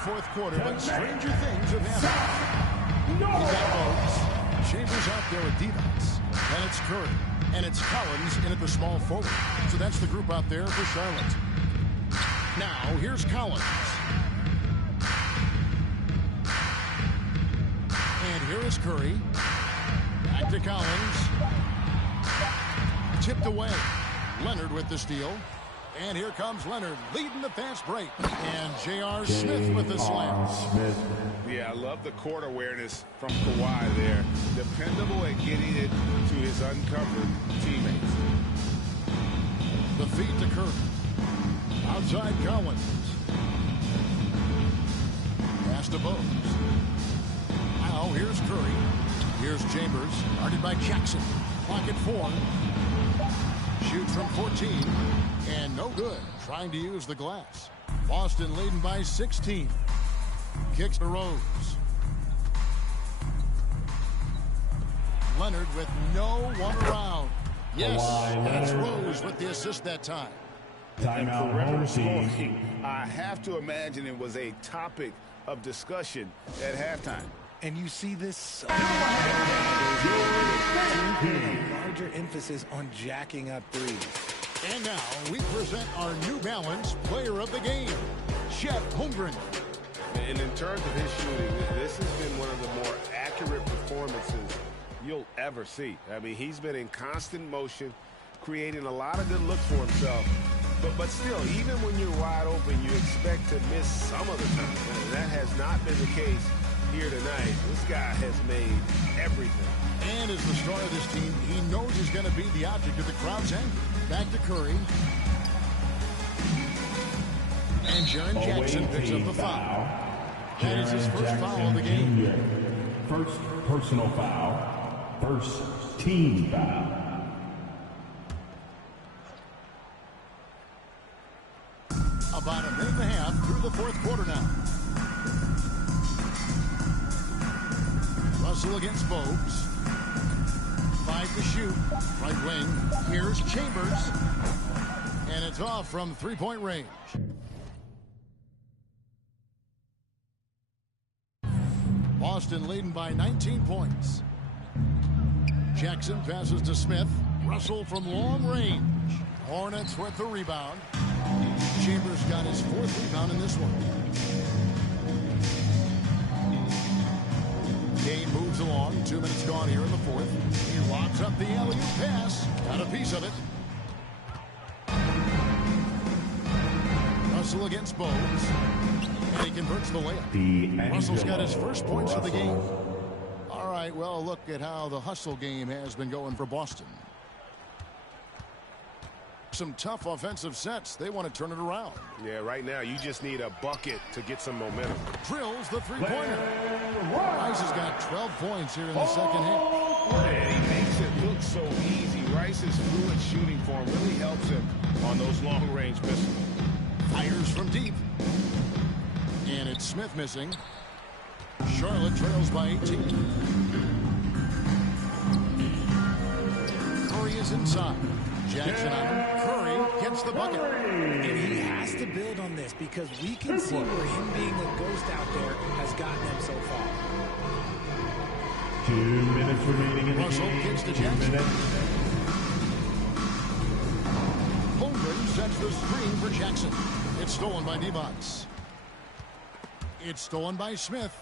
fourth quarter, but stranger things have happened. He's got Bogues. Chambers out there with Divac. And it's Curry. And it's Collins in at the small forward. So that's the group out there for Charlotte. Now, here's Collins. And here is Curry. Back to Collins. Tipped away. Leonard with the steal. And here comes Leonard leading the fast break. And J.R. Smith with the slam. Yeah, I love the court awareness from Kawhi there. Dependable at getting it to his uncovered teammates. The feed to Curry. Outside Collins. Pass to Bogues. Now here's Curry. Here's Chambers. Guarded by Jackson. Clock at 4. Shoots from 14. And no good. Trying to use the glass. Boston leading by 16. Kicks to Rose. Leonard with no one around. Yes, that's Rose with the assist that time. Timeout home scoring. I have to imagine it was a topic of discussion at halftime. And you see this so larger emphasis on jacking up threes. And now we present our New Balance Player of the Game, Chet Holmgren. And in terms of his shooting, this has been one of the more accurate performances you'll ever see. I mean, he's been in constant motion, creating a lot of good looks for himself. But still, even when you're wide open, you expect to miss some of the time. And that has not been the case here tonight. This guy has made everything. And as the star of this team, he knows he's going to be the object of the crowd's anger. Back to Curry. And Jaren Jackson picks up the foul. That is his first foul of the game. First personal foul. First team foul. About a minute and a half through the fourth quarter now. Russell against Bogues. 5 to shoot. Right wing. Here's Chambers. And it's off from three-point range. Boston leading by 19 points. Jackson passes to Smith. Russell from long range. Hornets with the rebound. Chambers got his 4th rebound in this one. Kane moves along. 2 minutes gone here in the fourth. He locks up the alley-oop pass. Got a piece of it. Russell against Bogues. And he converts the layup. Russell's got his first points of the game. All right, well, look at how the hustle game has been going for Boston. Some tough offensive sets. They want to turn it around. Yeah, right now you just need a bucket to get some momentum. Drills the three-pointer. Rice has got 12 points here in the second half. And he makes it look so easy. Rice's fluid shooting form really helps him on those long-range missiles. Fires from deep. And it's Smith missing. Charlotte trails by 18. Curry is inside. Jackson on him. Curry gets the bucket. And he has to build on this because we can see where him being a ghost out there has gotten him so far. 2 minutes remaining in the Russell game. kicks to Jackson. Holmgren sets the screen for Jackson. It's stolen by Divac. It's stolen by Smith.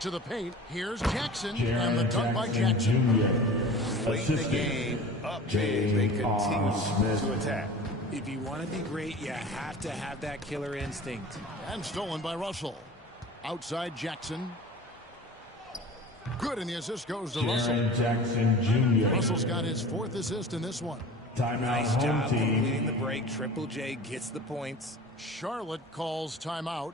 To the paint. Here's Jackson. And the dunk by Jackson. Late in the game, up big, they continue to attack. If you want to be great, you have to have that killer instinct. And stolen by Russell. Outside Jackson. Good, and the assist goes to Russell. Jackson Jr. Russell's got his 4th assist in this one. Timeout Nice home job team. completing the break. Triple J gets the points. Charlotte calls timeout.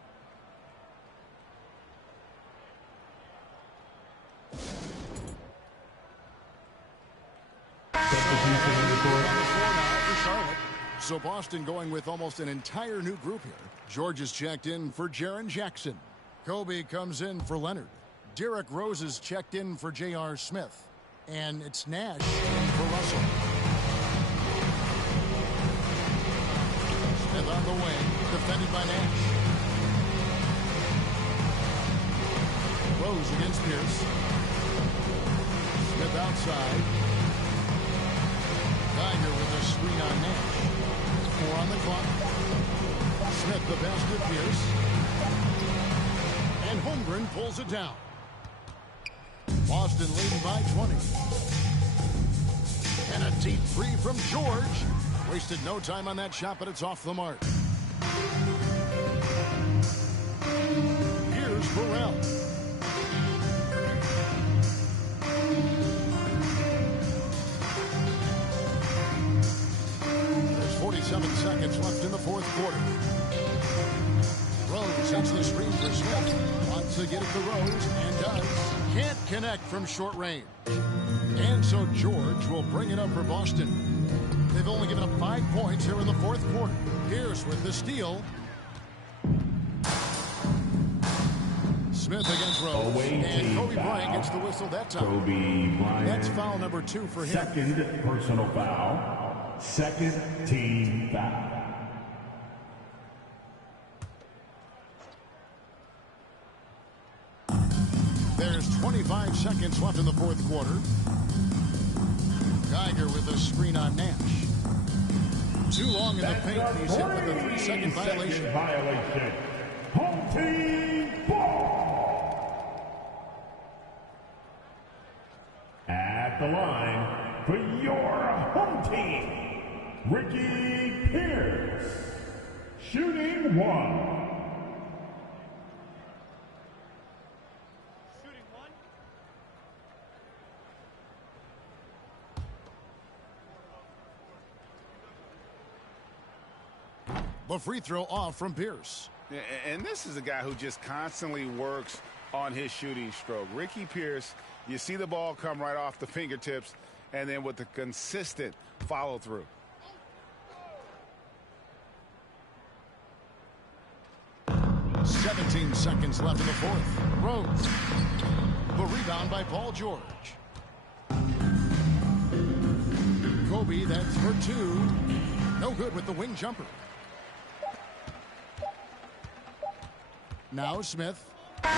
So Boston going with almost an entire new group here. George is checked in for Jaren Jackson. Kobe comes in for Leonard. Derrick Rose is checked in for J.R. Smith. And it's Nash in for Russell. Smith on the wing, defended by Nash. Rose against Pierce. Smith outside. Geiger with a screen on Nash. 4 on the clock. Smith the pass to Pierce. And Holmgren pulls it down. Boston leading by 20. And a deep three from George. Wasted no time on that shot, but it's off the mark. Here's Burrell. There's 47 seconds left in the fourth quarter. Rose hits the screen for Smith. Wants to get it to Rose, and does. Can't connect from short range. And so George will bring it up for Boston. They've only given up 5 points here in the fourth quarter. Pierce with the steal. Smith against Rose. And Kobe Bryant gets the whistle that time. Kobe Bryant. That's foul number 2 for him. Second personal foul. Second team foul. There's 25 seconds left in the fourth quarter. Geiger with a screen on Nash. Too long in the paint. He's hit with a 3-second violation. Home team ball. At the line for your home team, Ricky Pierce. Shooting 1. The free throw off from Pierce. And this is a guy who just constantly works on his shooting stroke. Ricky Pierce, you see the ball come right off the fingertips, and then with the consistent follow through. – 17 seconds left in the fourth. Rose. The rebound by Paul George. Kobe, that's for 2. No good with the wing jumper. Now Smith. And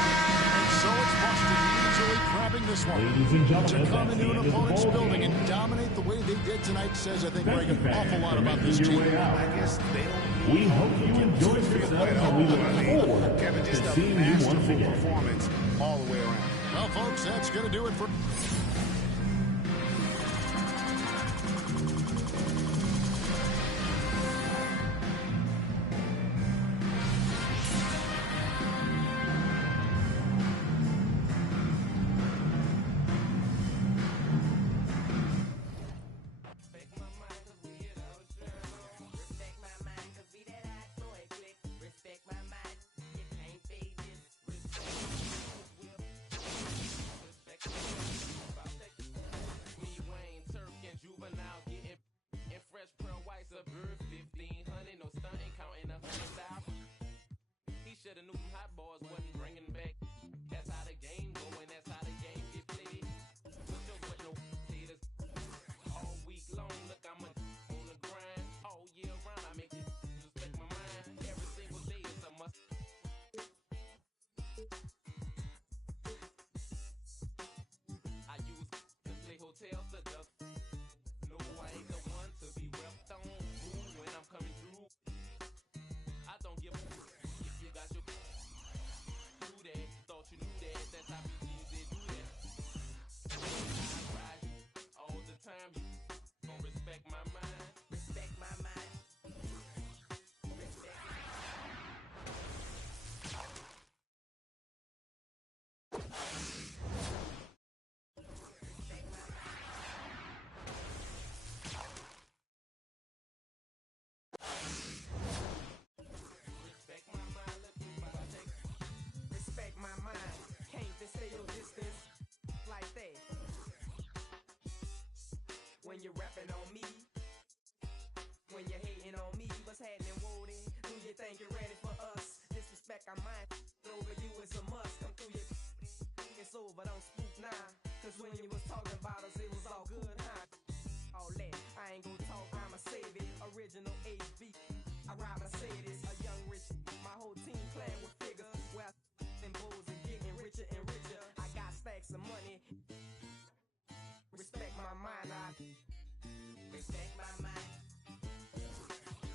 so it's Boston easily grabbing this one. Ladies and gentlemen, to come into an opponent's building game. and dominate the way they did tonight says, I think, Greg, an awful lot about this team. I guess they don't. We hope you enjoyed yourselves, and we look forward Kevin, just to a seeing you once masterful again. performance all the way around. Well, folks, that's going to do it for... When you're rapping on me, when you're hating on me, what's happening, Woody? Do you think you're ready for us? Disrespect I might over you is a must. Come through your it's over, don't spook now. Cause when you was talking about us, it was all good, huh? All that, I ain't gonna talk, I'ma save it. Original HB, I ride Mercedes, a young rich, my whole team playing with figures. Where I and bulls and getting richer and richer. rock. Respect my mind.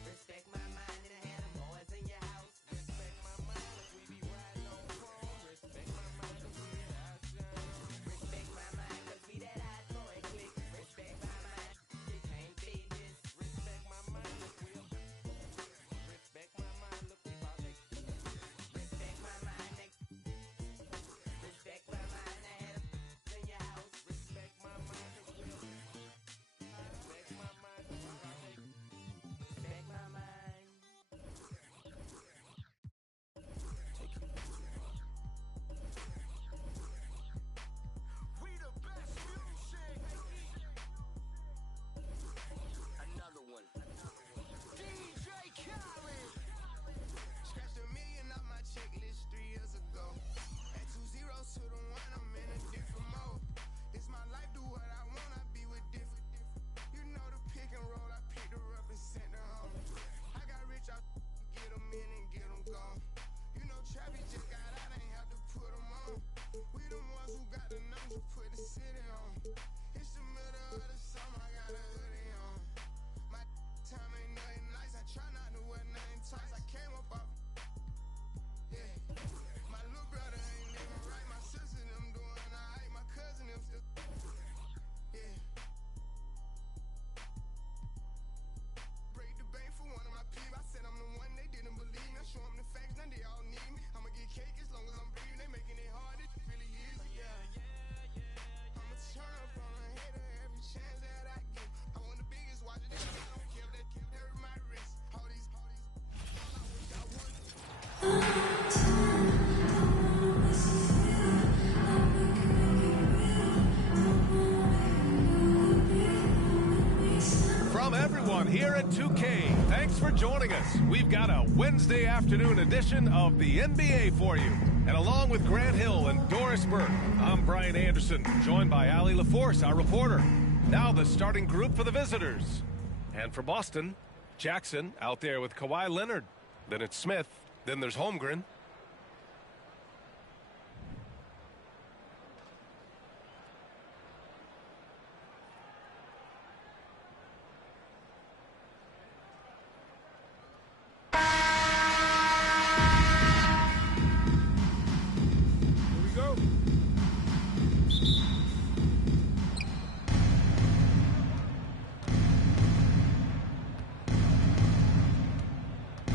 Respect my mind and I had them boys in your house. Respect my mind, cause we be riding on chrome. Respect my mind, cause we that hot shine. Respect my mind, cause we that hot boy click. Respect my mind, you can't beat this. Respect my mind, look real. Respect my mind, look we bout to. Respect my mind, next. Respect my mind, I had them in your house. Respect my mind, cause we respect my mind, cause we bout to. Respect my mind. We the best music. Another one. DJ Khaled. Scratched $1 million off my checklist 3 years ago. At 2 zeros to the one, I'm in a different mode. It's my life, do what I want, I be with different. You know the pick and roll, I picked her up and sent her home. I got rich, I get them in and get them gone. You know Travis just got out, ain't have to put them on. We the ones who got the numbers to put the city on. It's the middle of the summer, I got a hoodie on. My time ain't nothing nice, I try not to wear nothing tight. I came up off. Yeah, my little brother ain't living right. My sister them doing alright. My cousin them still. Yeah. Break the bank for one of my peeps. I said I'm the one, they didn't believe me. I show them the facts, now they all need me. I'ma get cake as long as I'm breathing. They making it hard, it really is. Yeah. I'ma turn up on a hater every chance that I get. I want the biggest watch it. I don't care if that hurt my wrist. All these. I wish I would. From everyone here at 2K, thanks for joining us. We've got a Wednesday afternoon edition of the NBA for you. And along with Grant Hill and Doris Burke, I'm Brian Anderson, joined by Allie LaForce, our reporter. Now the starting group for the visitors. And for Boston, Jackson out there with Kawhi Leonard. Then it's Smith. Then there's Holmgren.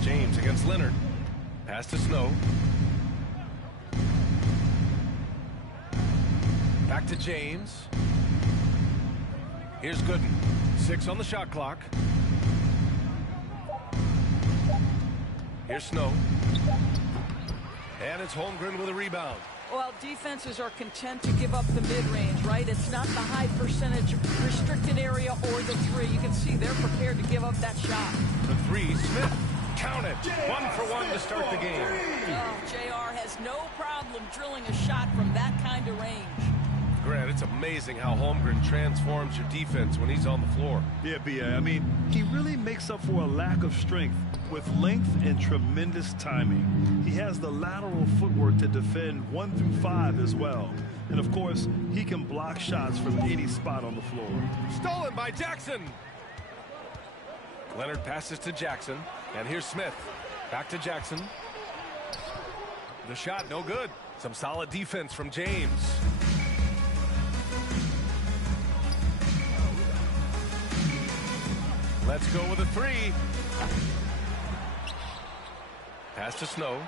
James against Leonard. Pass to Snow. Back to James. Here's Gooden. 6 on the shot clock. Here's Snow. And it's Holmgren with a rebound. Well, defenses are content to give up the mid-range, right? It's not the high percentage restricted area or the three. You can see they're prepared to give up that shot. The three, Smith. Count it. 1 for 1 to start the game. Oh, JR has no problem drilling a shot from that kind of range. Grant, it's amazing how Holmgren transforms your defense when he's on the floor. Yeah, B.A. I mean, he really makes up for a lack of strength with length and tremendous timing. He has the lateral footwork to defend 1 through 5 as well. And, of course, he can block shots from any spot on the floor. Stolen by Jackson. Leonard passes to Jackson. And here's Smith. Back to Jackson. The shot, no good. Some solid defense from James. Let's go with a 3. Pass to Snow.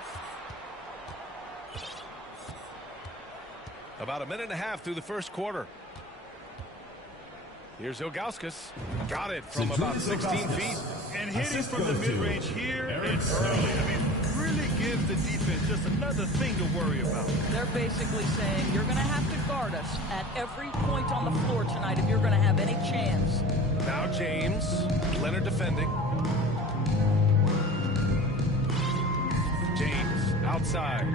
About a minute and a half through the first quarter. Here's Ilgauskas. Got it from about 16 feet. And hitting from the mid-range here and early. I mean, really gives the defense just another thing to worry about. They're basically saying you're going to have to guard us at every point on the floor tonight if you're going to have any chance. Now James. Leonard defending. James outside.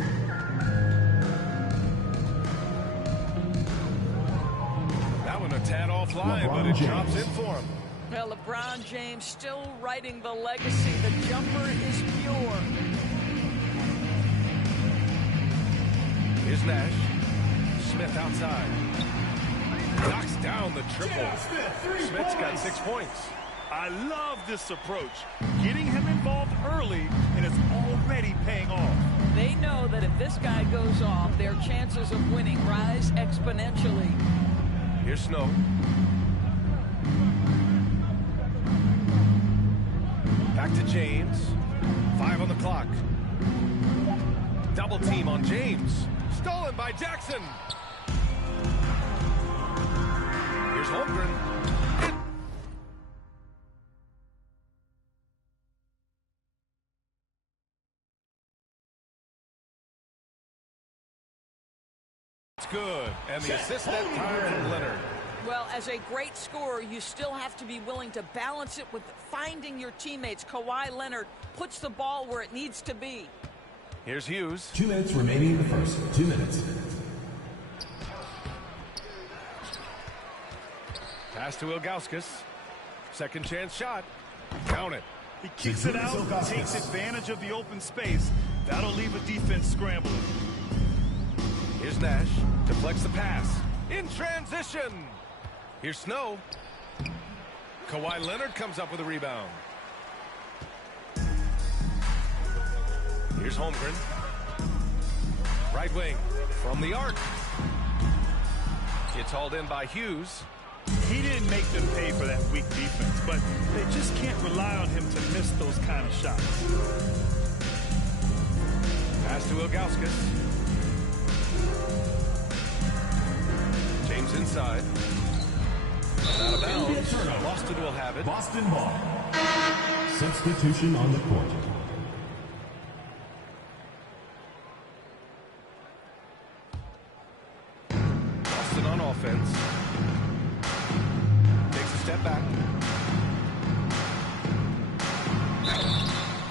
That one a tad offline, but it drops in for him. Well, LeBron James still writing the legacy. The jumper is pure. Here's Nash. Smith outside. Knocks down the triple. Smith's got 6 points. I love this approach. Getting him involved early, and it's already paying off. They know that if this guy goes off, their chances of winning rise exponentially. Here's Snow. Back to James. 5 on the clock. Double team on James. Stolen by Jackson. Here's Holmgren. It's good. And the assist that time from Leonard. Well, as a great scorer, you still have to be willing to balance it with finding your teammates. Kawhi Leonard puts the ball where it needs to be. Here's Hughes. 2 minutes remaining in the first. 2 minutes. Pass to Ilgauskas. Second chance shot. Count it. He kicks it out, takes advantage of the open space. That'll leave a defense scrambling. Here's Nash. Deflects the pass. In transition. Here's Snow. Kawhi Leonard comes up with a rebound. Here's Holmgren. Right wing from the arc. It's hauled in by Hughes. He didn't make them pay for that weak defense, but they just can't rely on him to miss those kind of shots. Pass to Ilgauskas. James inside. Out of bounds. Boston will have it. Boston ball. Substitution on the court. Boston on offense. Takes a step back.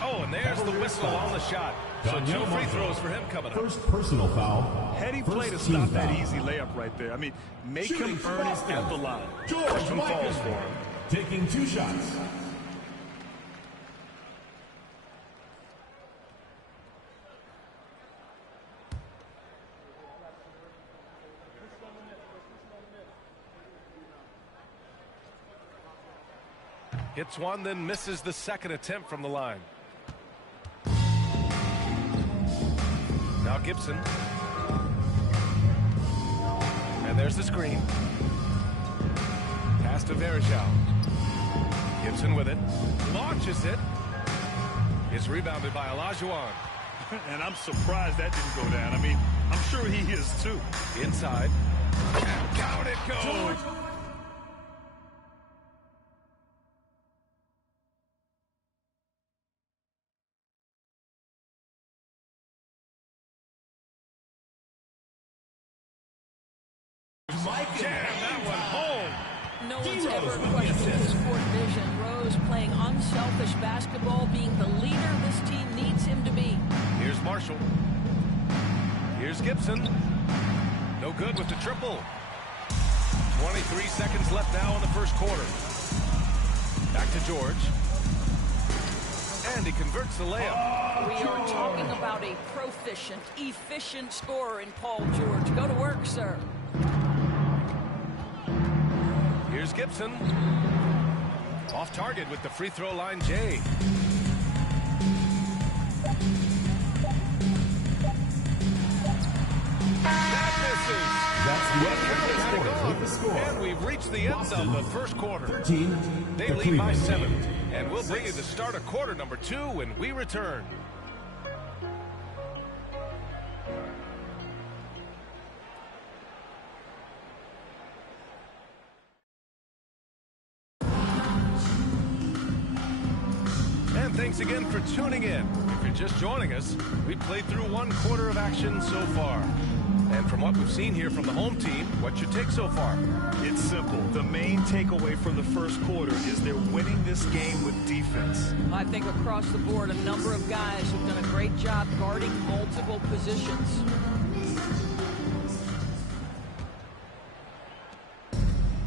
Oh, and there's the whistle on the shot. So 2 free throws for him coming up. First personal foul. Heady play to stop that easy layup right there. I mean, make him earn it at the line. George falls for him. Taking 2 shots. Hits one, then misses the second attempt from the line. Now Gibson. And there's the screen. Pass to Varejao. Gibson with it. Launches it. It's rebounded by Olajuwon. And I'm surprised that didn't go down. I mean, I'm sure he is too. Inside. And down it goes. Jam that one home. No one's ever questioned his court vision. Rose playing unselfish basketball, being the leader this team needs him to be. Here's Marshall. Here's Gibson. No good with the triple. 23 seconds left now in the first quarter. Back to George. And he converts the layup. We are talking about a proficient, efficient scorer in Paul George. Go to work, sir. Here's Gibson. Off target with the free throw line, Jay. That misses. That's the And we've reached the end Boston, of the first quarter. 13. They lead by 7. And we'll bring you the start of quarter number 2 when we return. And thanks again for tuning in. If you're just joining us, we've played through 1 quarter of action so far. And from what we've seen here from the home team, what's your take so far? It's simple. The main takeaway from the first quarter is they're winning this game with defense. I think across the board, a number of guys have done a great job guarding multiple positions.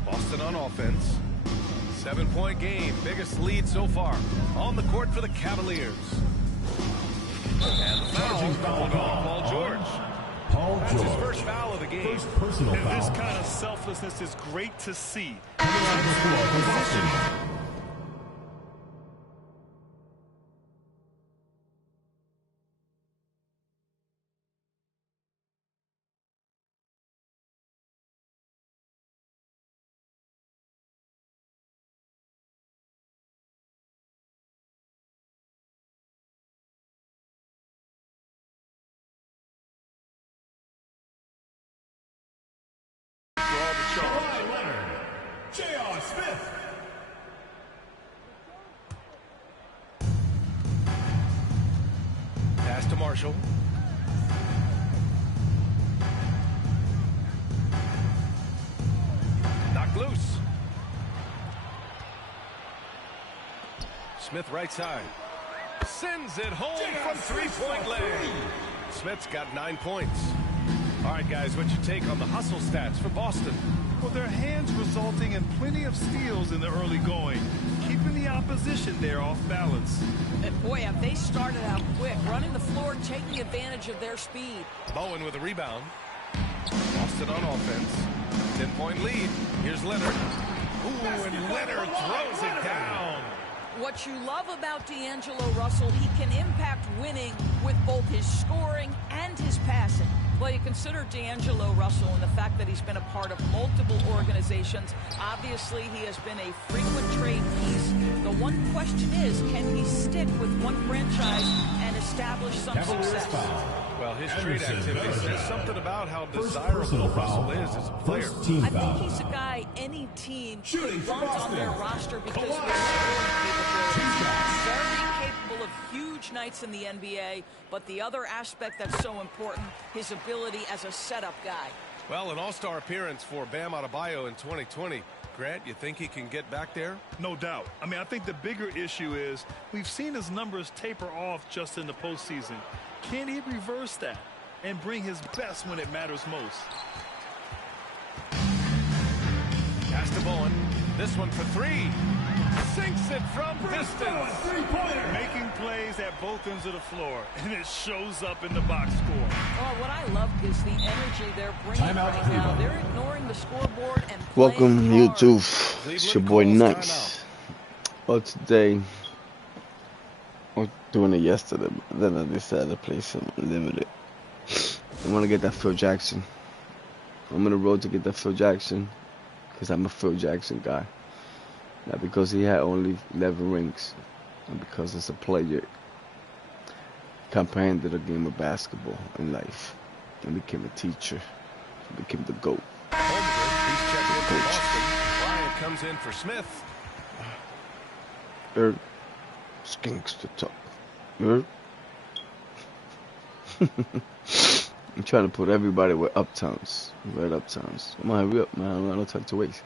Boston on offense. 7-point game, biggest lead so far. On the court for the Cavaliers. And the foul on Paul George. Paul That's his George. first foul of the game. First personal And foul. this kind of selflessness is great to see. On the floor for Boston. Kawhi Leonard. J.R. Smith. Pass to Marshall. Knocked loose. Smith right side. Sends it home from three-point land. Smith's got 9 points. All right, guys, what's your take on the hustle stats for Boston? Well, their hands resulting in plenty of steals in the early going, keeping the opposition there off balance. And boy, have they started out quick, running the floor, taking advantage of their speed. Bowen with a rebound. Boston on offense. 10-point lead. Here's Leonard. Ooh, and Leonard throws it down. What you love about D'Angelo Russell, he can impact winning with both his scoring and his passing. Well, you consider D'Angelo Russell and the fact that he's been a part of multiple organizations. Obviously, he has been a frequent trade piece. The one question is, can he stick with one franchise and establish some success? Well, his trade activity says something about how desirable Russell is as a player. I think he's a guy any team could want on their roster because of his scoring capabilities. Very capable of huge nights in the NBA, but the other aspect that's so important, his ability as a setup guy. Well, an all-star appearance for Bam Adebayo in 2020. Grant, you think he can get back there? No doubt. I mean, I think the bigger issue is we've seen his numbers taper off just in the postseason. Can he reverse that and bring his best when it matters most? Pass to Bowen. This one for three. Sinks it from distance. Three-pointer. Making plays at both ends of the floor, and it shows up in the box score. Well, what I love is the energy they're bringing right now. They're ignoring the scoreboard and Welcome, playing hard. YouTube. It's your boy Nuts. Well, today, I was doing it yesterday, but then I decided to play some limited. I want to get that Phil Jackson. I'm on the road to get that Phil Jackson because I'm a Phil Jackson guy. Not because he had only 11 rings, and because as a player, comprehended a game of basketball in life and became a teacher, became the GOAT. Holmgren, he's checked in for Boston. Bryant comes in for Smith. Skinks to talk. I'm trying to put everybody with uptowns, red uptowns. Come on, hurry up, man. I don't got no time to waste.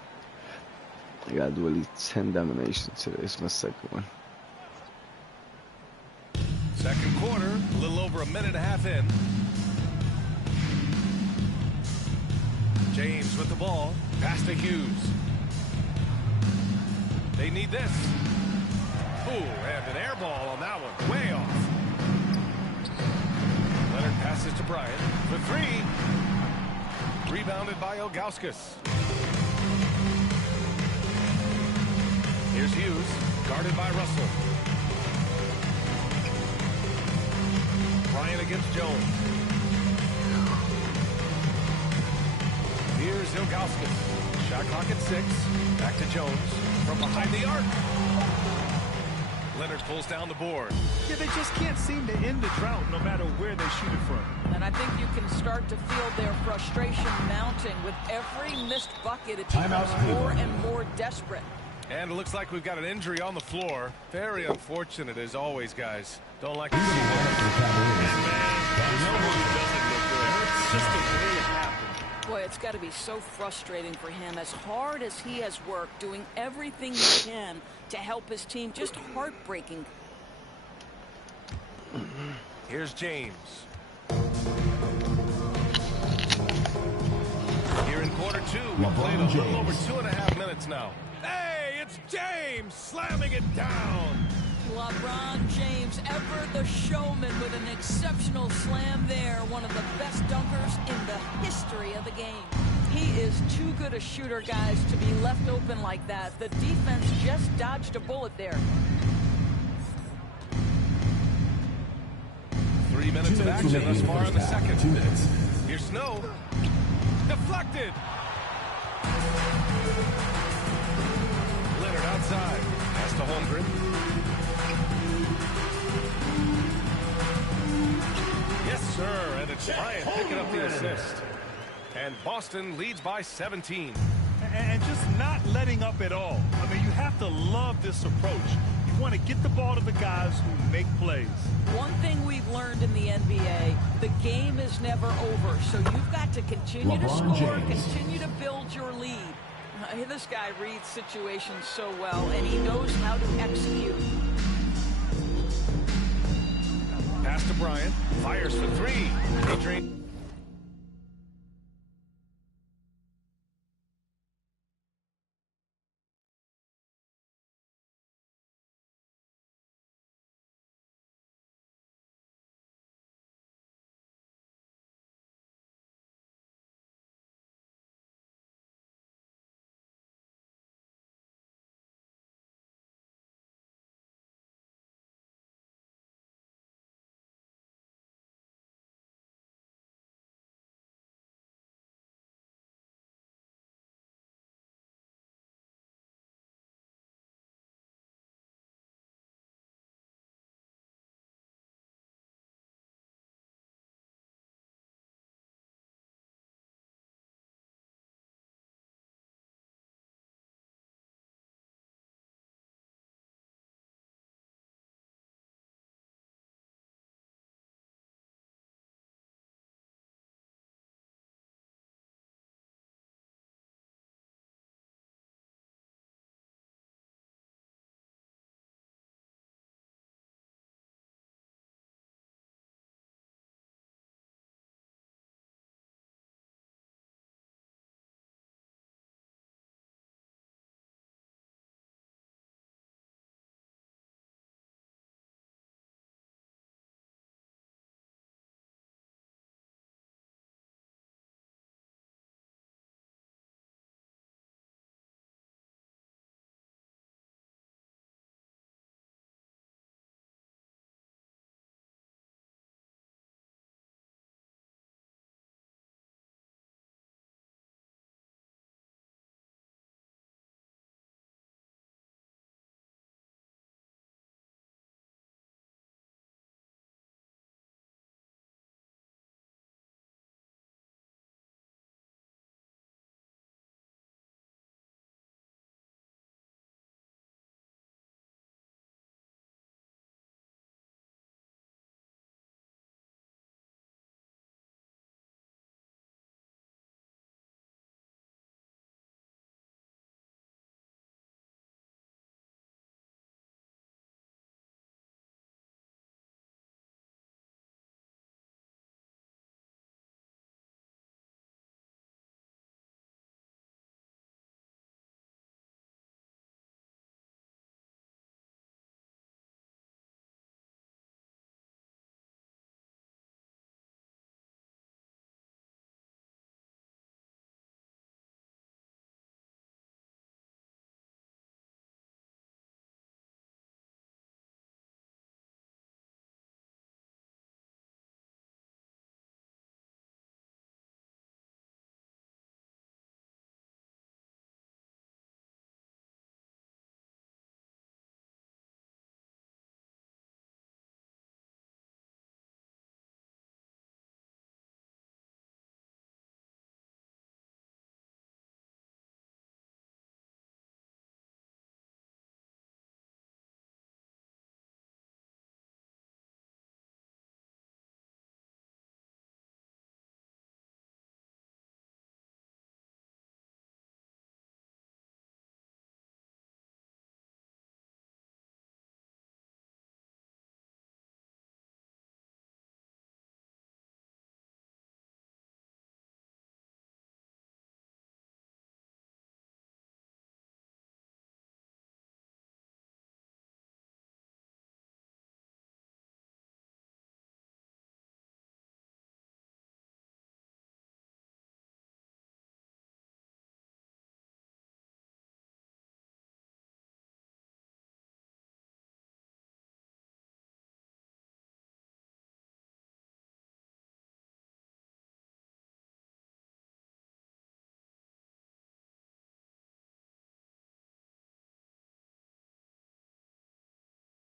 I gotta do at least 10 dominations today. It's my second one. Second quarter, a little over a minute and a half in. James with the ball. Pass to Hughes. They need this. Ooh, and an air ball on that one. Way off. Leonard passes to Bryant for three. Rebounded by Ilgauskas. Here's Hughes, guarded by Russell. Bryant against Jones. Here's Ilgauskas. Shot clock at 6. Back to Jones from behind the arc. Leonard pulls down the board. Yeah, they just can't seem to end the drought no matter where they shoot it from. And I think you can start to feel their frustration mounting. With every missed bucket, it becomes more and more desperate. And it looks like we've got an injury on the floor. Very unfortunate as always, guys. Don't like to see that. Boy, it's got to be so frustrating for him. As hard as he has worked, doing everything he can to help his team, just heartbreaking. Here's James. Here in quarter two, we played a little over 2.5 minutes now. Hey, it's James slamming it down. LeBron James, ever the showman, with an exceptional slam there. One of the best dunkers in the history of the game. He is too good a shooter, guys, to be left open like that. The defense just dodged a bullet there. 3 minutes of action thus far in the second. Here's Snow. Deflected. Leonard outside. Pass to Holmgren. Yes, sir. And it's Bryant picking up the assist. And Boston leads by 17. And just not letting up at all. I mean, you have to love this approach. You want to get the ball to the guys who make plays. One thing we've learned in the NBA, the game is never over. So you've got to continue to score, continue to build your lead. This guy reads situations so well, and he knows how to execute. Pass to Bryant. Fires for three. He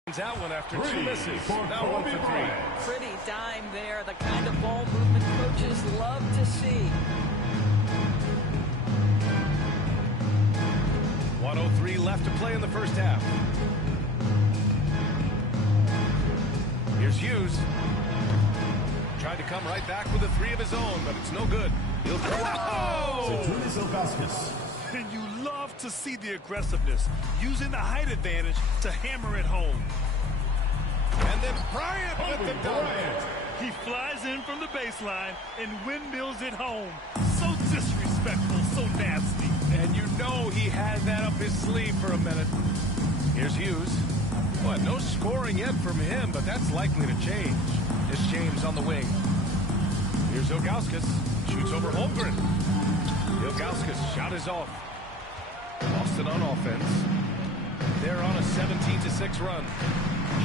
Out one after 2 misses. Now 1 for 3. Pretty dime there. The kind of ball movement coaches love to see. 1:03 left to play in the first half. Here's Hughes. Tried to come right back with a 3 of his own, but it's no good. He'll throw. And you love to see the aggressiveness, using the height advantage to hammer it home. And then Bryant with the dunk. He flies in from the baseline and windmills it home. So disrespectful, so nasty. And you know he had that up his sleeve for a minute. Here's Hughes. Boy, no scoring yet from him, but that's likely to change. This James on the wing. Here's Ilgauskas. Shoots over Holmgren. Ilgauskas shot is off. Boston on offense. They're on a 17-6 run.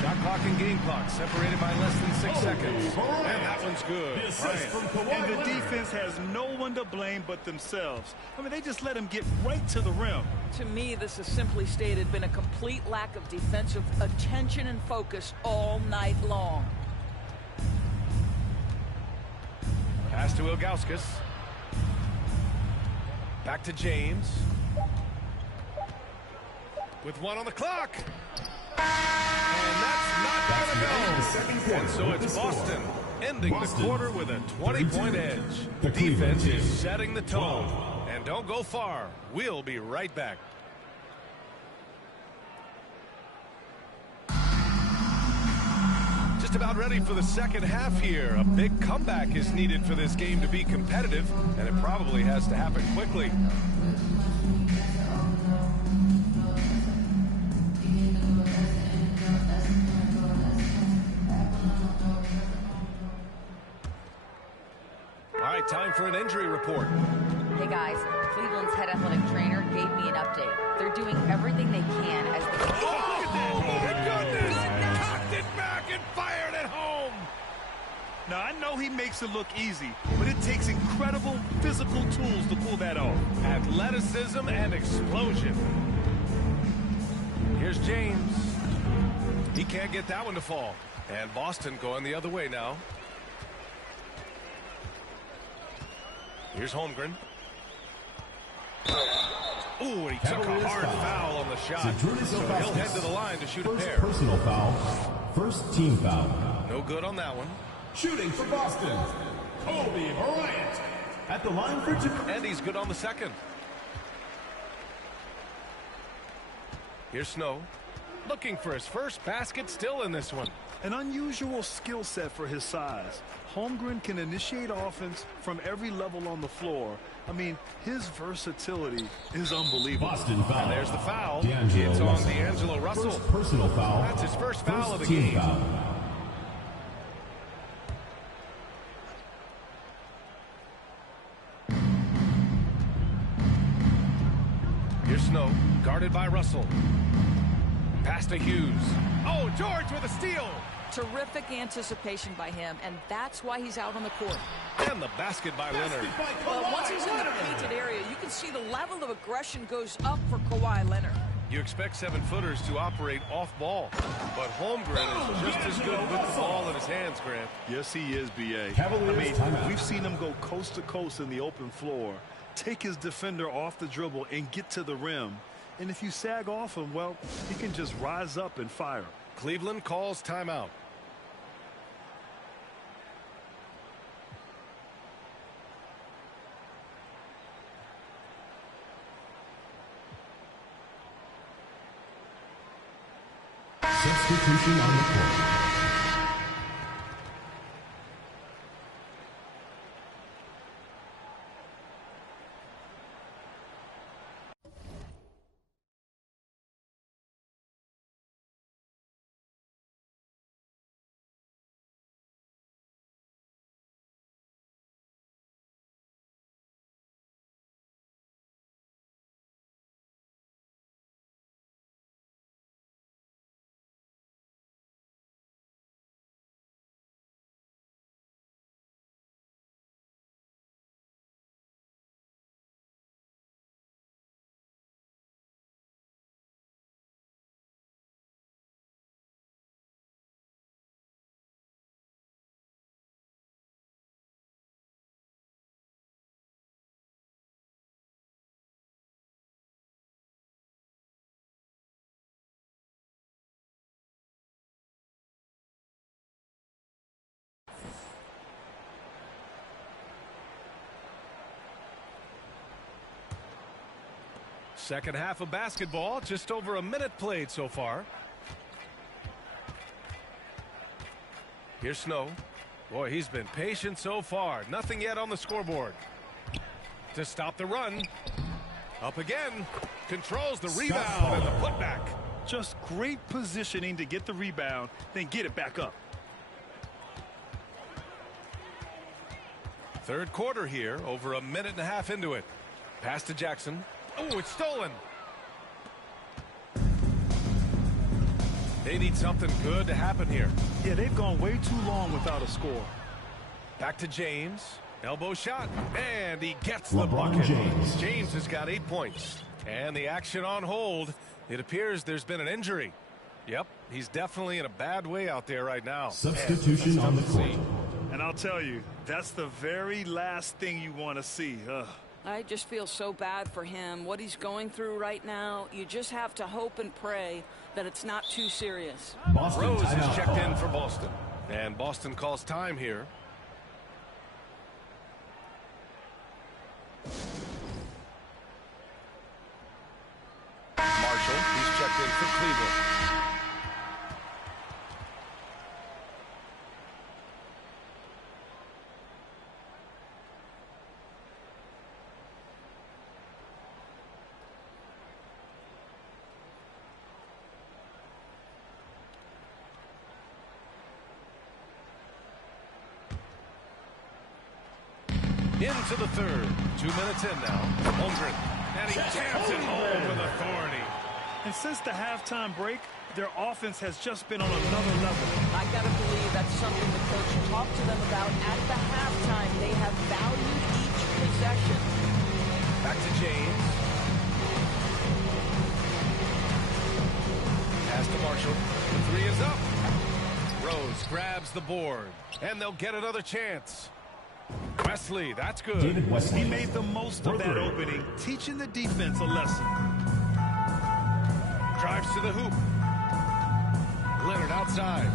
Shot clock and game clock separated by less than 6 seconds. And that one's good. And the defense has no one to blame but themselves. I mean, they just let him get right to the rim. To me, this has simply stated been a complete lack of defensive attention and focus all night long. Pass to Ilgauskas. Back to James. With 1 on the clock. And that's not going to go. And so it's Boston ending the quarter with a 20-point edge. The defense is setting the tone. And don't go far. We'll be right back. Just about ready for the second half here. A big comeback is needed for this game to be competitive, and it probably has to happen quickly. All right, time for an injury report. Hey guys, Cleveland's head athletic trainer gave me an update. They're doing everything they can as they... Oh, my goodness! Cocked it back and fired it home! Now, I know he makes it look easy, but it takes incredible physical tools to pull that off. Athleticism and explosion. Here's James. He can't get that one to fall. And Boston going the other way now. Here's Holmgren. Ooh, and he took a hard foul on the shot. So he'll head to the line to shoot a pair. Personal foul. First team foul. No good on that one. Shooting for Boston, Kobe Bryant. At the line for two. And he's good on the second. Here's Snow. Looking for his first basket still in this one. An unusual skill set for his size. Holmgren can initiate offense from every level on the floor. I mean, his versatility is unbelievable. Boston foul. And there's the foul. D'Angelo It's on Russell. D'Angelo Russell. First personal foul. That's his first foul of the team game. Foul. Here's Snow, guarded by Russell. Pass to Hughes. Oh, George with a steal. Terrific anticipation by him, and that's why he's out on the court. And the basket by Leonard. Well, once he's in the painted area, you can see the level of aggression goes up for Kawhi Leonard. You expect 7-footers to operate off ball, but Holmgren is just as good with the ball in his hands, Grant. Yes, he is, B.A. Cavaliers I mean, timeout. we've seen him go coast to coast in the open floor, take his defender off the dribble and get to the rim. And if you sag off him, well, he can just rise up and fire. Cleveland calls timeout. Substitution on the court. Second half of basketball, just over a minute played so far. Here's Snow. Boy, he's been patient so far. Nothing yet on the scoreboard. To stop the run. Up again. Controls the rebound and the putback. Just great positioning to get the rebound, then get it back up. Third quarter here, over a minute and a half into it. Pass to Jackson. Oh, it's stolen. They need something good to happen here. Yeah, they've gone way too long without a score. Back to James. Elbow shot. And he gets LeBron the bucket. James. James has got 8 points. And the action on hold. It appears there's been an injury. Yep, he's definitely in a bad way out there right now. Substitution on the court. And I'll tell you, that's the very last thing you want to see. I just feel so bad for him. What he's going through right now, you just have to hope and pray that it's not too serious. Boston Rose is timeout checked call. in for Boston. And Boston calls time here. Marshall, he's checked in for Cleveland. Into the third. 2 minutes in now. Holmgren. And he jams it home with authority. And since the halftime break, their offense has just been on another level. I got to believe that's something the coach talked to them about at the halftime. They have valued each possession. Back to James. Pass to Marshall. The three is up. Rose grabs the board. And they'll get another chance. Wesley, that's good. David Wesley. He made the most of that opening, teaching the defense a lesson. Drives to the hoop. Leonard outside.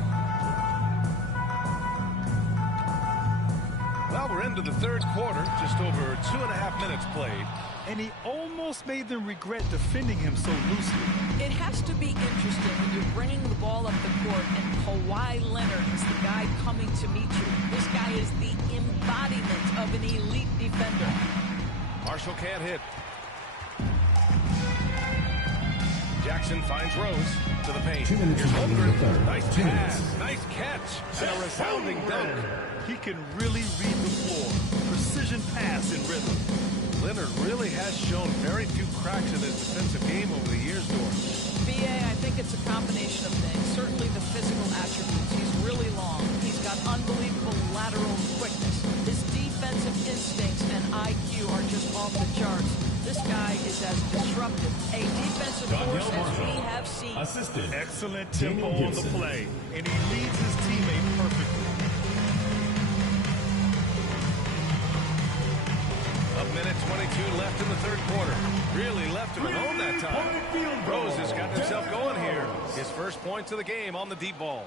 Well, we're into the third quarter. Just over 2.5 minutes played. And he almost made them regret defending him so loosely. It has to be interesting when you're bringing the ball up the court and Kawhi Leonard is the guy coming to meet you. This guy is the embodiment of an elite defender. Marshall can't hit. Jackson finds Rose to the paint. 2 minutes Here's remaining in the Holmgren. third. Nice 2 pass. minutes. Nice catch. And a resounding dunk. He can really read the floor. Precision pass and rhythm. Leonard really has shown very few cracks in his defensive game over the years, Doris. BA, I think it's a combination of things. Certainly the physical attributes. He's really long. He's got unbelievable lateral quickness. His defensive instincts and IQ are just off the charts. This guy is as disruptive a defensive force as we have seen. Assistant. Excellent Daniel tempo on the Gibson. play, and he leads his teammate perfectly. A minute 22 left in the third quarter. Really left him alone that time. Rose has gotten himself going here. His first points of the game on the deep ball.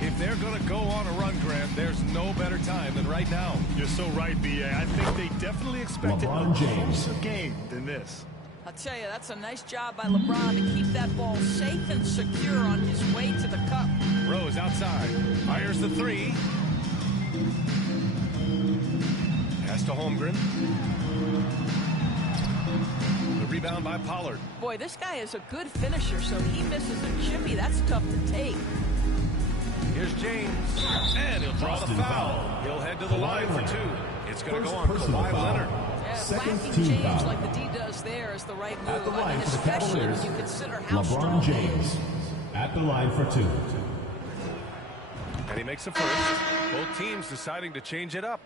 If they're going to go on a run, Grant, there's no better time than right now. You're so right, B.A. I think they definitely expected LeBron a James. closer game than this. I'll tell you, that's a nice job by LeBron to keep that ball safe and secure on his way to the cup. Rose outside. Fires the three. Pass to Holmgren. The rebound by Pollard. Boy, this guy is a good finisher, so he misses a chippy. That's tough to take. Here's James. And he'll draw the foul. He'll head to the line for two. It's going to go on Kawhi Leonard. Yeah, Second whacking team James foul. like the D does there is the right move. At the I mean, line for the especially Cavaliers, when you consider how strong LeBron he James. is. At the line for two. And he makes a first. Both teams deciding to change it up.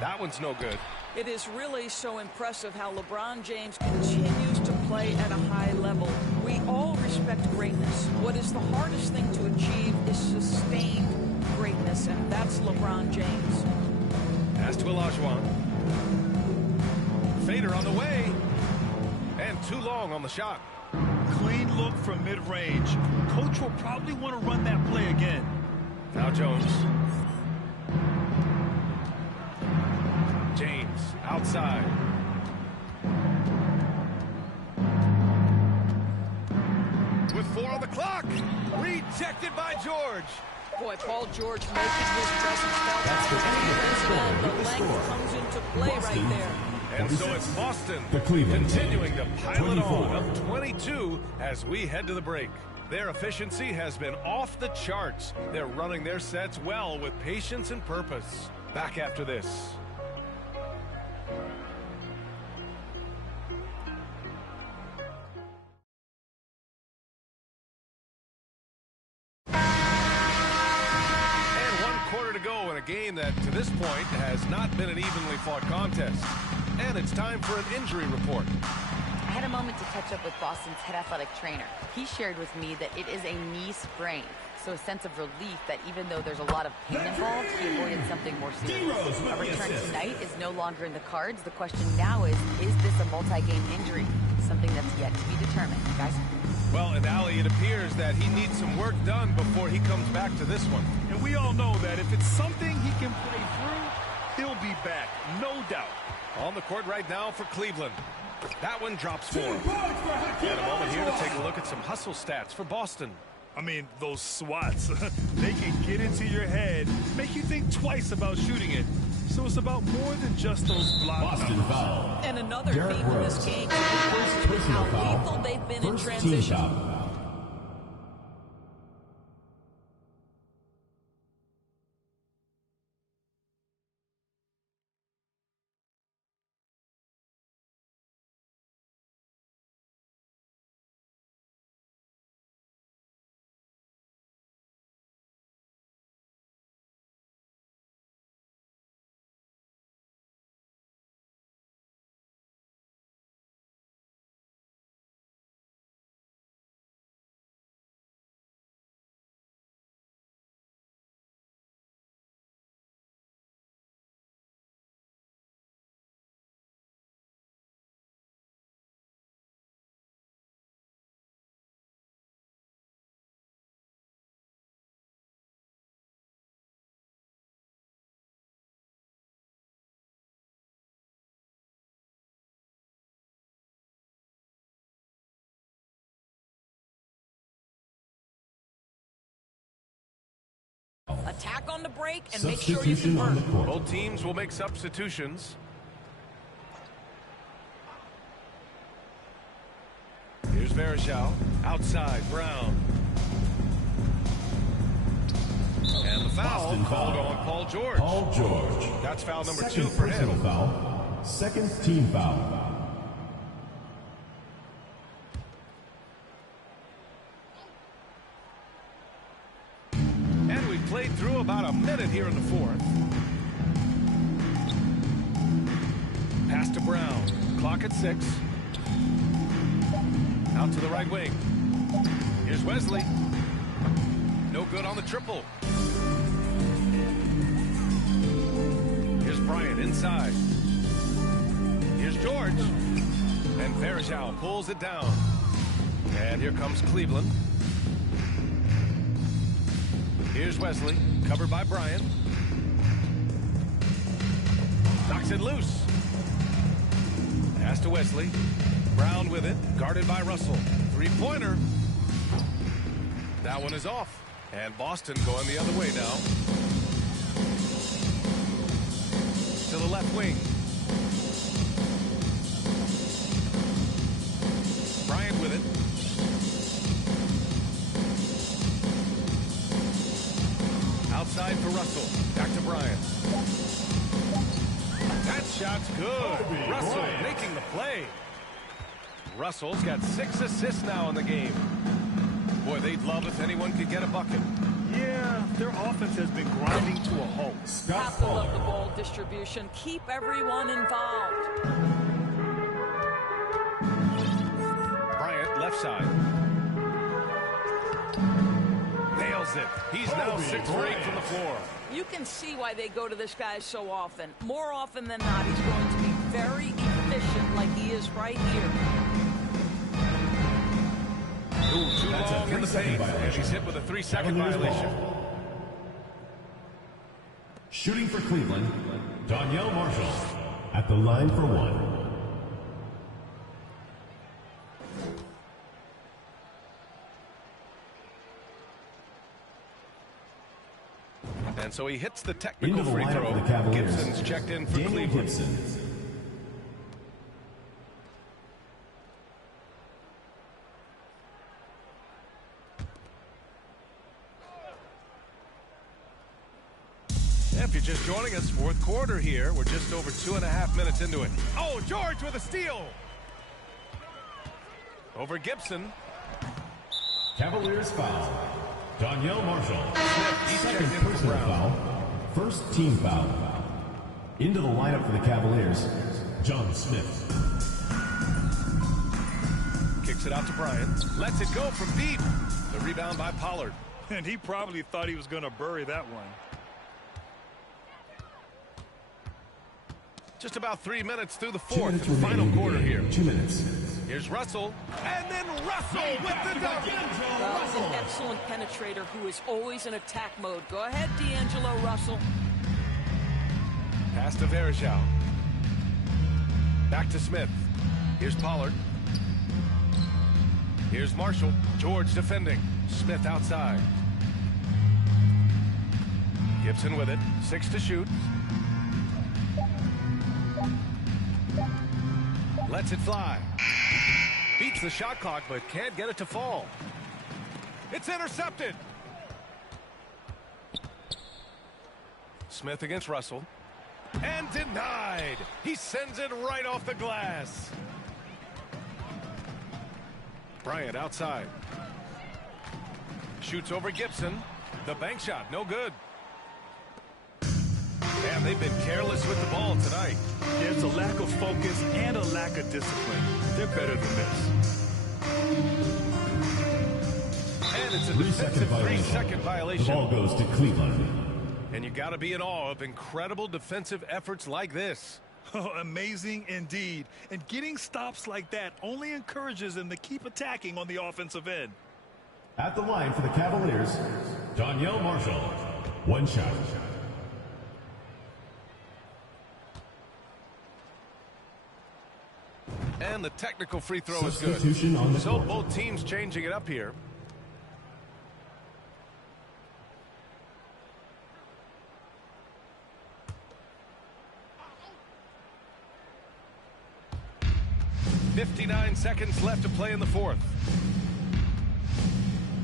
That one's no good. It is really so impressive how LeBron James continues to play at a high level. We all respect greatness. What is the hardest thing to achieve is sustained greatness, and that's LeBron James. Pass to Olajuwon. Fader on the way. too long on the shot. Clean look from mid-range. Coach will probably want to run that play again. Now Jones. James outside. With 4 on the clock. Rejected by George. Boy, Paul George making his presence felt. And the length comes into play right there. And so it's Boston The Cleveland continuing to pile it 24. on, up 22 as we head to the break. Their efficiency has been off the charts. They're running their sets well with patience and purpose. Back after this. To go in a game that to this point has not been an evenly fought contest. And it's time for an injury report. I had a moment to catch up with Boston's head athletic trainer. He shared with me that it is a knee sprain, so a sense of relief that even though there's a lot of pain involved, he avoided something more serious. A return tonight is no longer in the cards. The question now is this a multi-game injury? Something that's yet to be determined, guys. Well, and Ali, it appears that he needs some work done before he comes back to this one. And we all know that if it's something he can play through, he'll be back, no doubt. On the court right now for Cleveland. That one drops 4. And a moment here to take a look at some hustle stats for Boston. I mean, those swats, they can get into your head, make you think twice about shooting it. So it's about more than just those block numbers. Foul. And another Derrick theme in this Rose. game First is personal how foul. lethal they've been in First team transition. foul. Attack on the break and make sure you Substitution on the convert. court. Both teams will make substitutions. Here's Varejao. Outside, Brown. And the foul Boston called foul. on Paul George. Paul George. That's foul number Second 2 for personal him. foul. Second team foul. And we've played through about a minute here in the 4th. Pass to Brown. Clock at 6. Out to the right wing. Here's Wesley. No good on the triple. Here's Bryant inside. Here's George. And Varejao pulls it down. And here comes Cleveland. Here's Wesley, covered by Bryant. Knocks it loose. Pass to Wesley. Brown with it, guarded by Russell. Three-pointer. That one is off. And Boston going the other way now. To the left wing. Bryant with it. Outside for Russell. Back to Bryant. That shot's good. Russell making the play. Russell's got 6 assists now in the game. Boy, they'd love if anyone could get a bucket. Yeah, their offense has been grinding to a halt. Have to love the ball distribution. Keep everyone involved. Bryant, left side. Nails it. He's now 6 for 8 from the floor. You can see why they go to this guy so often. More often than not, he's going to be very efficient like he is right here. Ooh, too long in the paint, and he's hit with a 3-second violation. Shooting for Cleveland, Donyell Marshall at the line for one. And so he hits the technical free throw. Gibson's checked in for Daniel Cleveland. Gibson. If you're just joining us, fourth quarter here. We're just over 2.5 minutes into it. Oh, George with a steal. Over Gibson. Cavaliers foul. Donyell Marshall. He's Second checked in for personal Brown. foul. First team foul. Into the lineup for the Cavaliers, John Smith. Kicks it out to Bryant. Lets it go from deep. The rebound by Pollard. And he probably thought he was going to bury that one. Just about 3 minutes through the fourth, final quarter here. 2 minutes. Here's Russell, and then Russell with the dunk. He's an excellent penetrator who is always in attack mode. Go ahead, D'Angelo Russell. Pass to Varejao. Back to Smith. Here's Pollard. Here's Marshall. George defending. Smith outside. Gibson with it. 6 to shoot. Lets it fly. Beats the shot clock, but can't get it to fall. It's intercepted. Smith against Russell. And denied. He sends it right off the glass. Bryant outside. Shoots over Gibson. The bank shot, no good. Man, they've been careless with the ball tonight. There's a lack of focus and a lack of discipline. They're better than this. And it's a defensive 3-second violation. The ball goes to Cleveland. And you got to be in awe of incredible defensive efforts like this. Oh, amazing indeed. And getting stops like that only encourages them to keep attacking on the offensive end. At the line for the Cavaliers, Donyell Marshall. One shot. And the technical free throw is Substitution on the good. So court. both teams changing it up here. .59 seconds left to play in the fourth.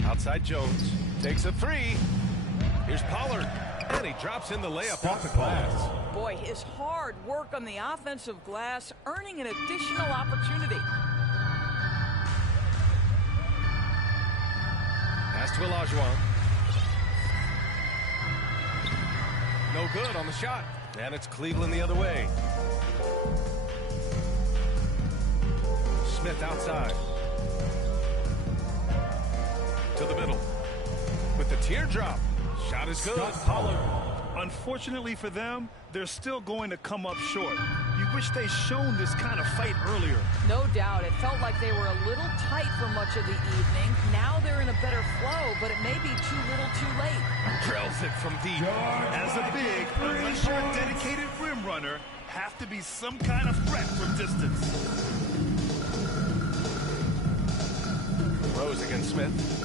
Outside Jones. Takes a three. Here's Pollard. And he drops in the layup off the glass. Boy, his hard work on the offensive glass earning an additional opportunity. Pass to Olajuwon. No good on the shot. And it's Cleveland the other way. Smith outside. To the middle. With the teardrop. Shot is good. Unfortunately for them, they're still going to come up short. You wish they'd shown this kind of fight earlier. No doubt. It felt like they were a little tight for much of the evening. Now they're in a better flow, but it may be too little too late. Drills it from deep. As a big, unless you're a dedicated rim runner, have to be some kind of threat from distance. Rose against Smith.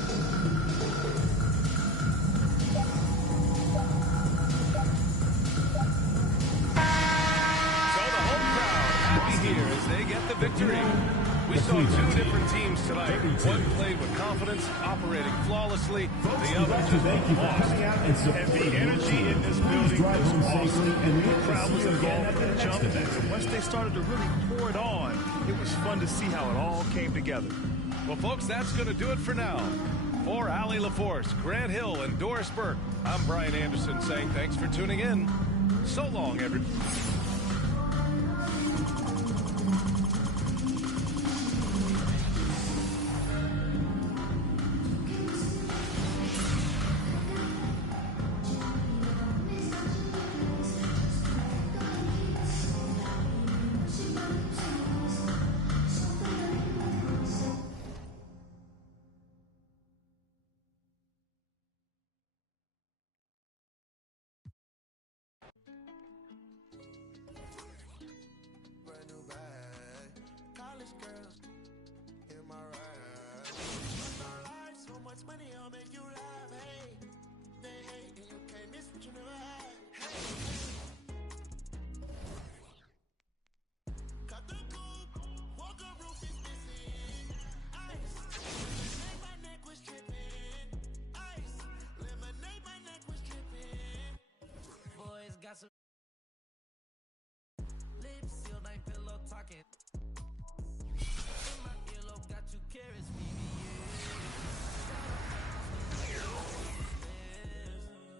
Here as they get the victory. We saw two different teams tonight. One played with confidence, operating flawlessly. The other just lost. And the energy in this building was awesome. The crowd was involved from the jump. And once they started to really pour it on, it was fun to see how it all came together. Well, folks, that's going to do it for now. For Allie LaForce, Grant Hill, and Doris Burke, I'm Brian Anderson saying thanks for tuning in. So long, everyone.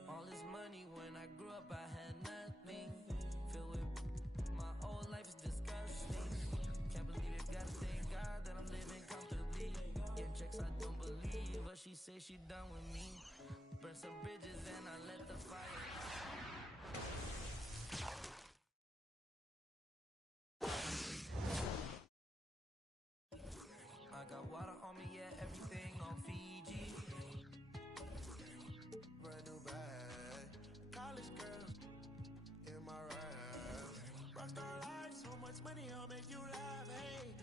All this money when I grew up, I had nothing. Filled with my whole life is disgusting. Can't believe it, gotta thank God that I'm living comfortably. Get checks I don't believe, but she say she done with me. Burn some bridges and I let the fire. I got water on me, yeah, everything on Fiji. Brand new bag, college girls in my raps. Rockstar life, so much money, I'll make you laugh. Hey,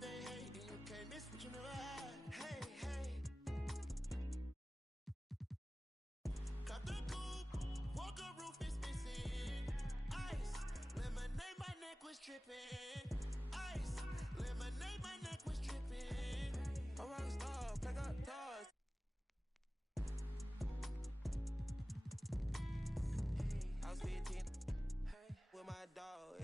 they hate and you can't miss what you never had. Hey, hey. Got the coupe, Walker roof is missing. Ice, lemonade, my neck was tripping. Ice, lemonade, my neck was tripping. A rockstar, pack up toys. I was 15 with my dog.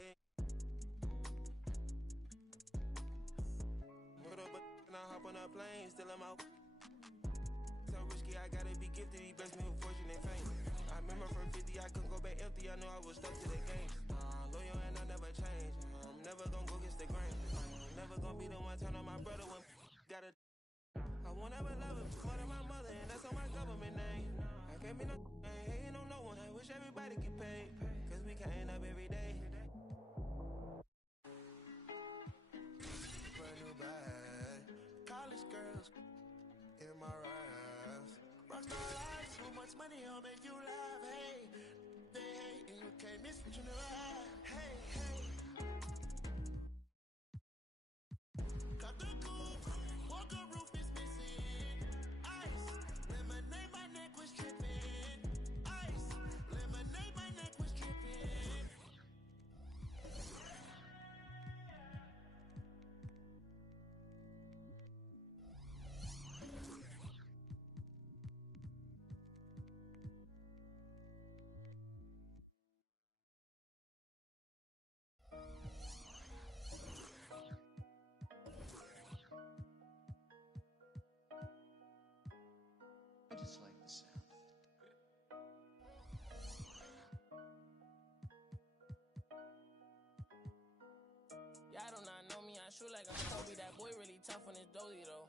Put up and I hop on a plane, still I'm out. So risky, I gotta be gifted. He blessed me with fortune and fame. I remember from 50, I couldn't go back empty. I knew I was stuck to the game. Loyal and I never change. I'm never gonna go against the grain. I'm never gonna be the one turn on my brother when gotta. I won't ever love it more than my mother, and that's on my government name. I can't be no hating on no one. I wish everybody get paid, cause we can't end up every day. Brand new bag, college girls in my raps. Rockstar life, so much money, I'll make you laugh. Hey, they hate and you can't miss what you never had. Hey, hey. Got the coupe, Walker roof is missing. Ice, lemonade, my neck was tripping. Ice, lemonade, my neck was tripping. I just like the sound. Y'all do not know me, I shoot like I'm Kobe. That boy really tough on his dozy though.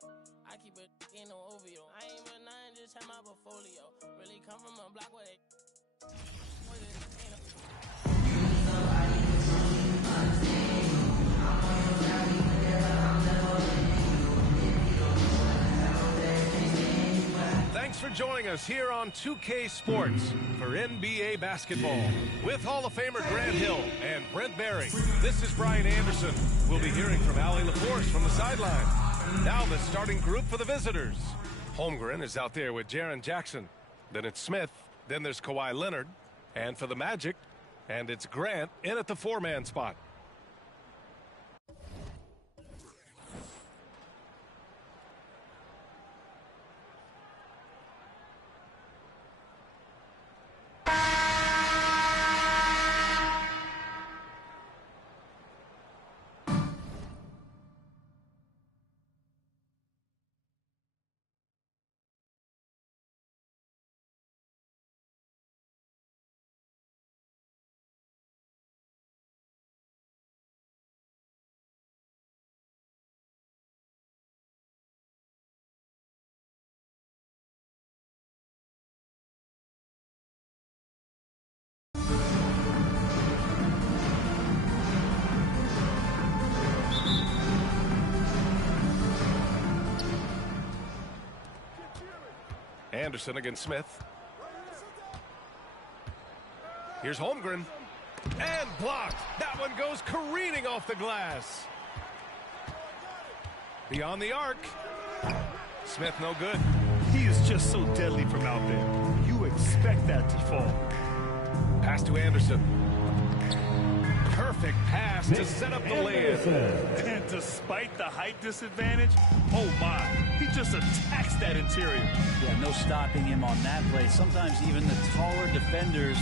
I keep it in no OVO. I ain't but nine, just have my portfolio. Really come from a block where they. Thanks for joining us here on 2K Sports for NBA basketball with Hall of Famer Grant Hill and Brent Barry. This is Brian Anderson. We'll be hearing from Allie LaForce from the sideline. Now the starting group for the visitors. Holmgren is out there with Jaren Jackson. Then it's Smith. Then there's Kawhi Leonard. And for the Magic, and it's Grant in at the four-man spot. Anderson against Smith. Here's Holmgren. And blocked. That one goes careening off the glass. Beyond the arc. Smith no good. He is just so deadly from out there. You expect that to fall. Pass to Anderson. Perfect pass to set up the layup. And despite the height disadvantage, oh my, he just attacks that interior. Yeah, no stopping him on that play. Sometimes even the taller defenders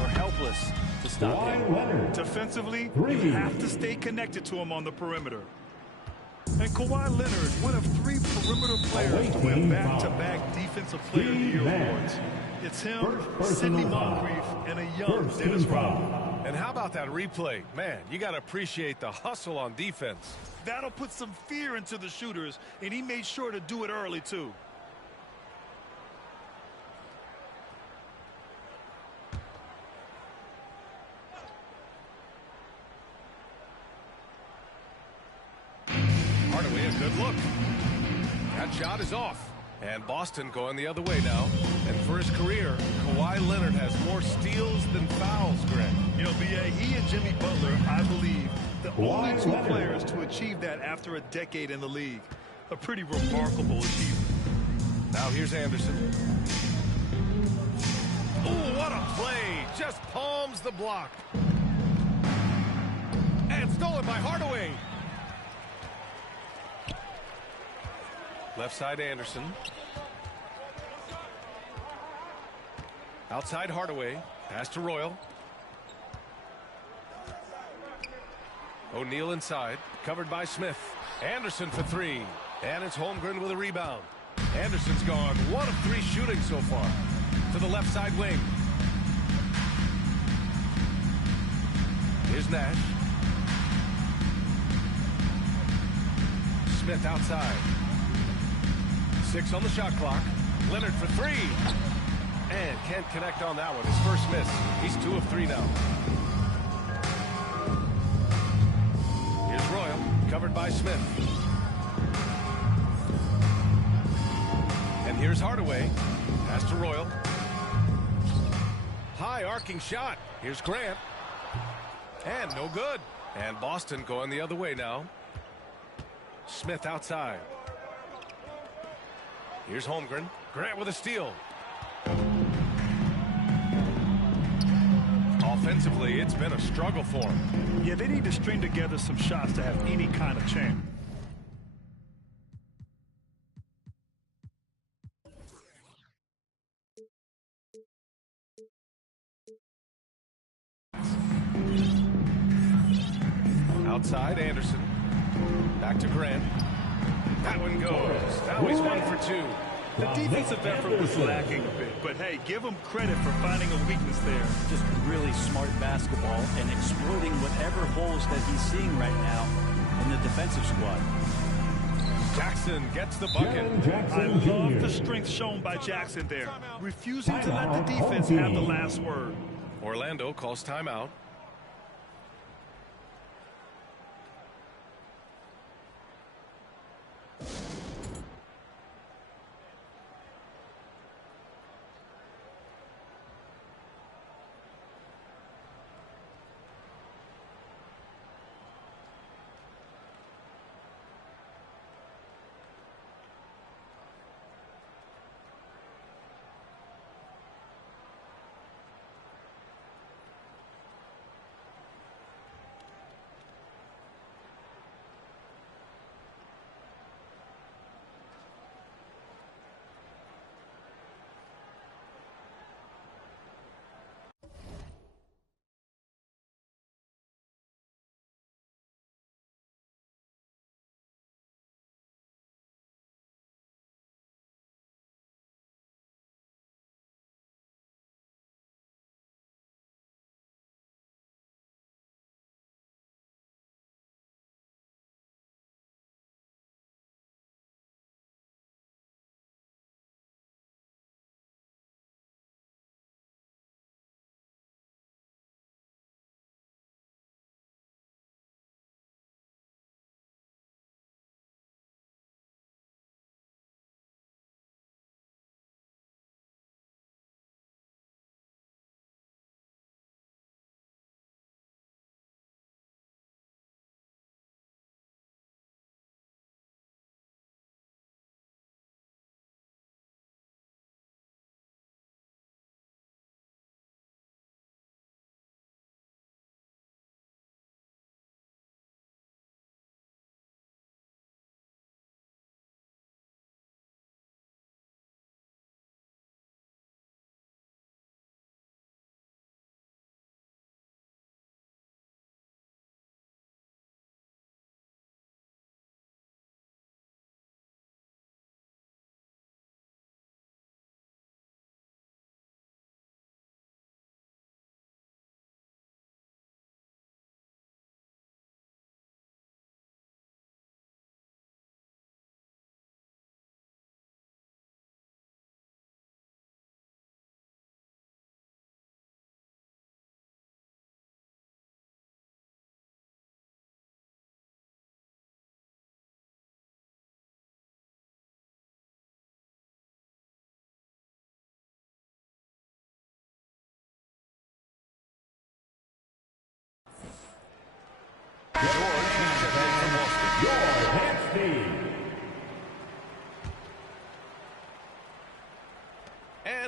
are helpless to stop him. Defensively, you have to stay connected to him on the perimeter. And Kawhi Leonard, one of 3 perimeter players to win back-to-back Defensive Player of the Year awards. It's him, Sidney Moncrief, and a young Dennis Rodman. And how about that replay? Man, you got to appreciate the hustle on defense. That'll put some fear into the shooters, and he made sure to do it early, too. Hardaway, a good look. That shot is off. And Boston going the other way now. And for his career, Kawhi Leonard has more steals than fouls, Greg. You know, B.A., he and Jimmy Butler, I believe, the only 2 players to achieve that after a decade in the league. A pretty remarkable achievement. Now here's Anderson. Oh, what a play. Just palms the block. And stolen by Hardaway. Left side Anderson. Outside Hardaway. Pass to Royal. O'Neal inside. Covered by Smith. Anderson for 3. And it's Holmgren with a rebound. Anderson's gone 1 of 3 shooting so far. To the left side wing. Here's Nash. Smith outside. 6 on the shot clock. Leonard for 3. And can't connect on that one. His first miss. He's 2 of 3 now. Here's Royal. Covered by Smith. And here's Hardaway. Pass to Royal. High arcing shot. Here's Grant. And no good. And Boston going the other way now. Smith outside. Here's Holmgren. Grant with a steal. Offensively, it's been a struggle for him. Yeah, they need to string together some shots to have any kind of chance. Outside, Anderson. Back to Grant. That one goes. Now he's 1 for 2. The defensive effort was lacking a bit, but hey, give him credit for finding a weakness there. Just really smart basketball and exploiting whatever holes that he's seeing right now in the defensive squad. Jackson gets the bucket. I love the strength shown by Jackson there, refusing to let the defense have the last word. Orlando calls timeout.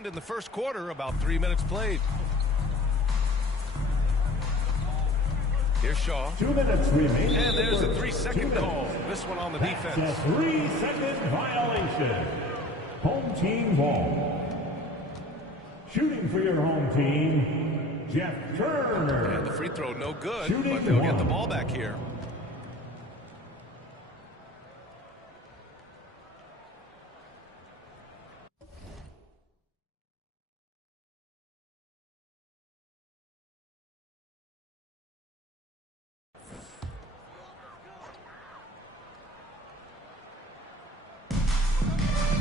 And in the first quarter, about 3 minutes played. Here's Shaw. 2 minutes remaining. And there's a 3-second call. This one on the defense. That's a 3-second violation. Home team ball. Shooting for your home team, Jeff Turner. And the free throw no good, Shooting but they'll one. get the ball back here.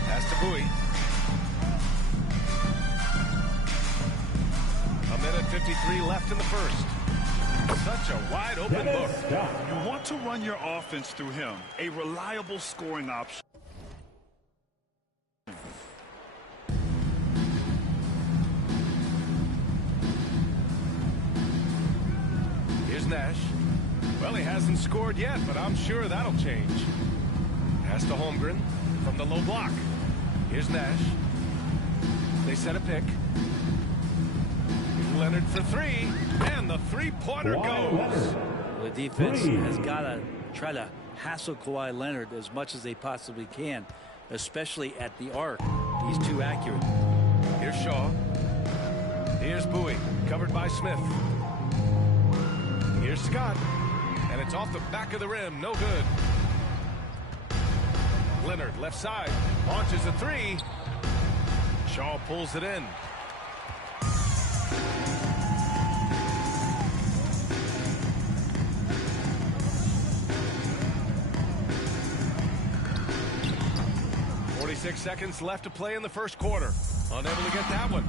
Pass to Bowie. 1:53 left in the first. Such a wide open look. You want to run your offense through him. A reliable scoring option. Here's Nash. Well, he hasn't scored yet, but I'm sure that'll change. Pass to Holmgren from the low block. Here's Nash. They set a pick. Leonard for three, and the three-pointer goes. The defense has got to try to hassle Kawhi Leonard as much as they possibly can, especially at the arc. He's too accurate. Here's Shaw. Here's Bowie, covered by Smith. Here's Scott, and it's off the back of the rim, no good. Leonard, left side, launches a three. Shaw pulls it in. Six seconds left to play in the first quarter. Unable to get that one.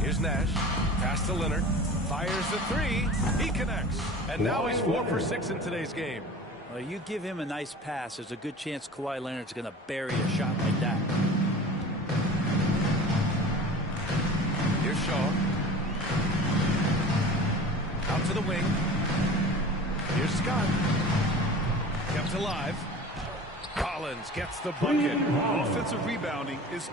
Here's Nash. Pass to Leonard. Fires the three. He connects. And now he's 4 for 6 in today's game. Well, you give him a nice pass, there's a good chance Kawhi Leonard's going to bury a shot like that. Here's Shaw. Out to the wing. Here's Scott. Kept alive. Collins gets the bucket. Offensive rebounding is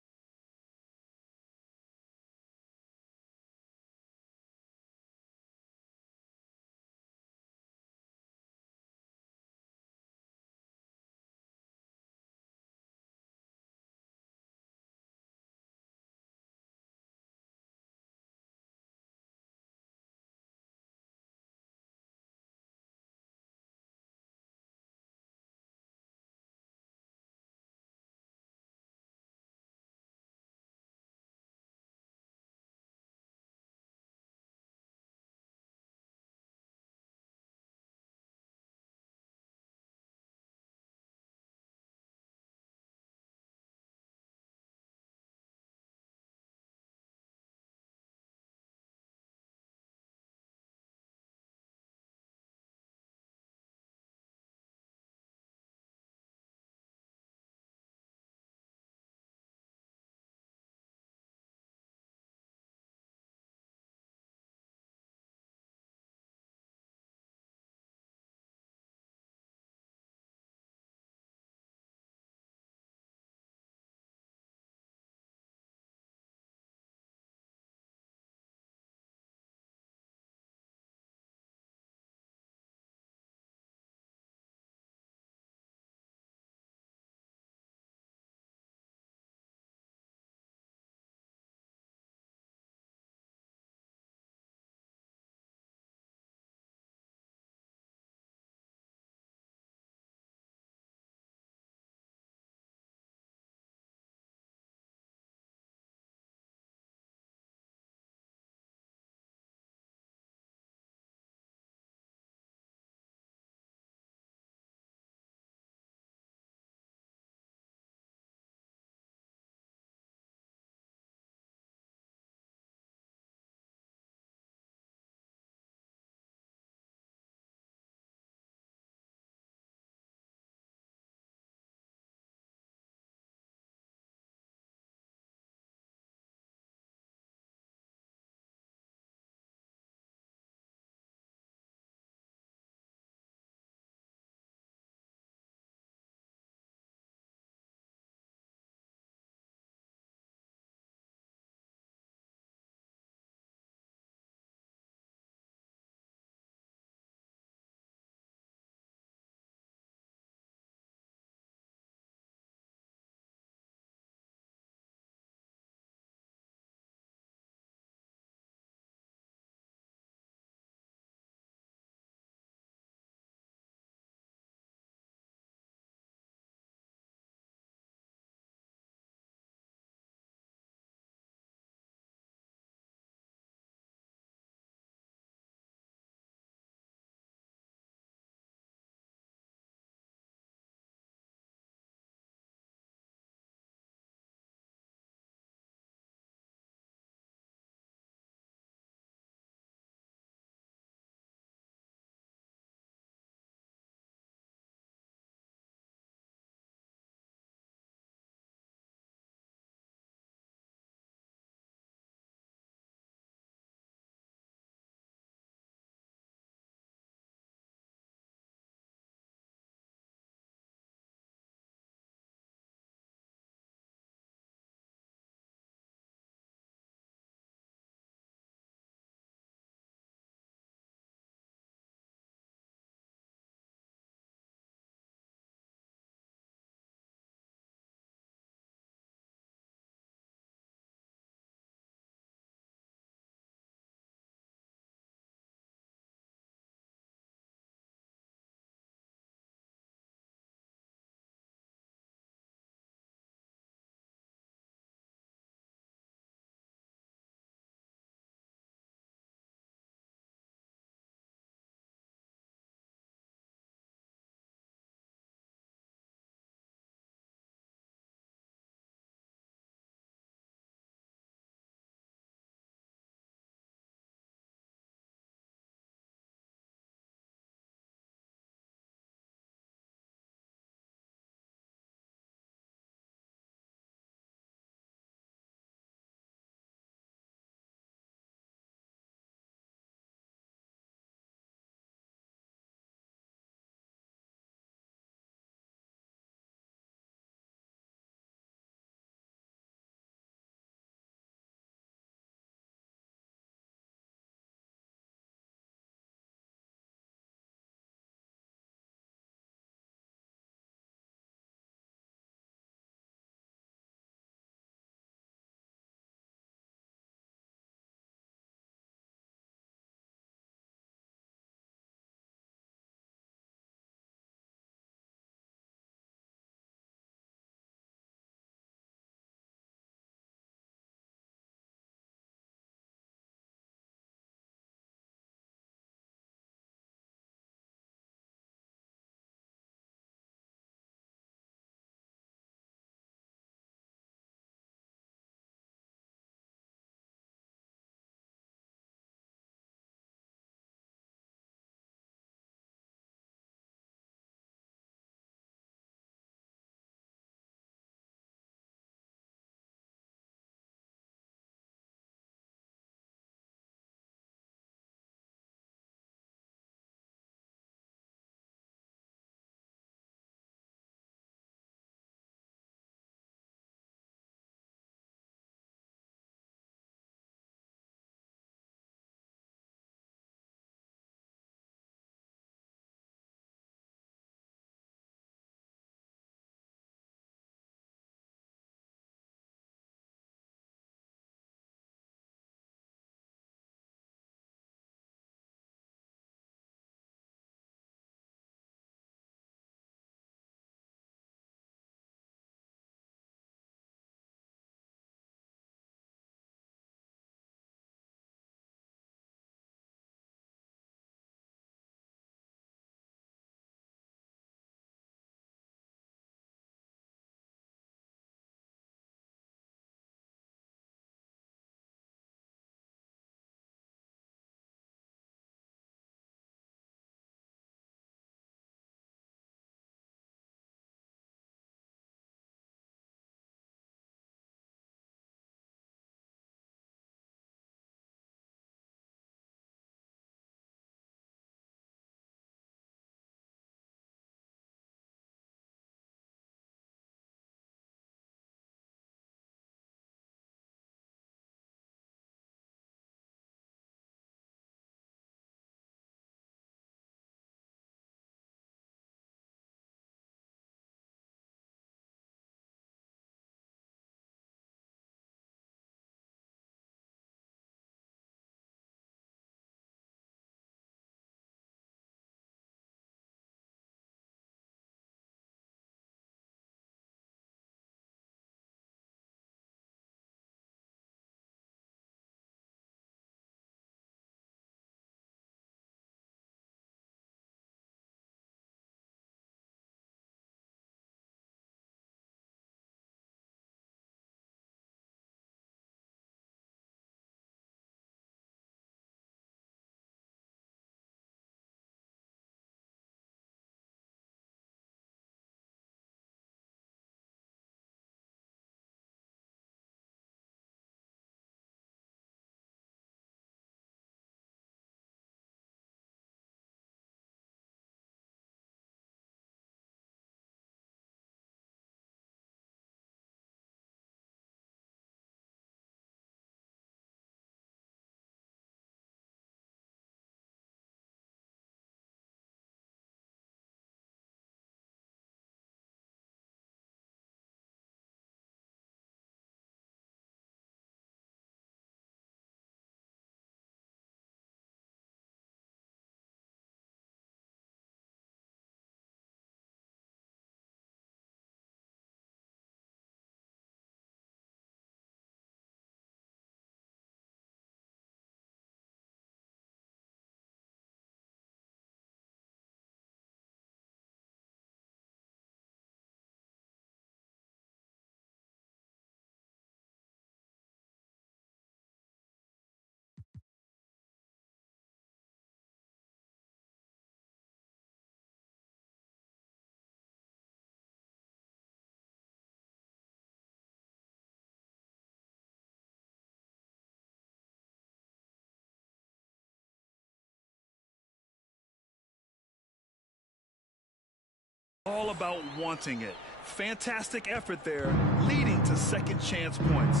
All about wanting it. Fantastic effort there, leading to second chance points.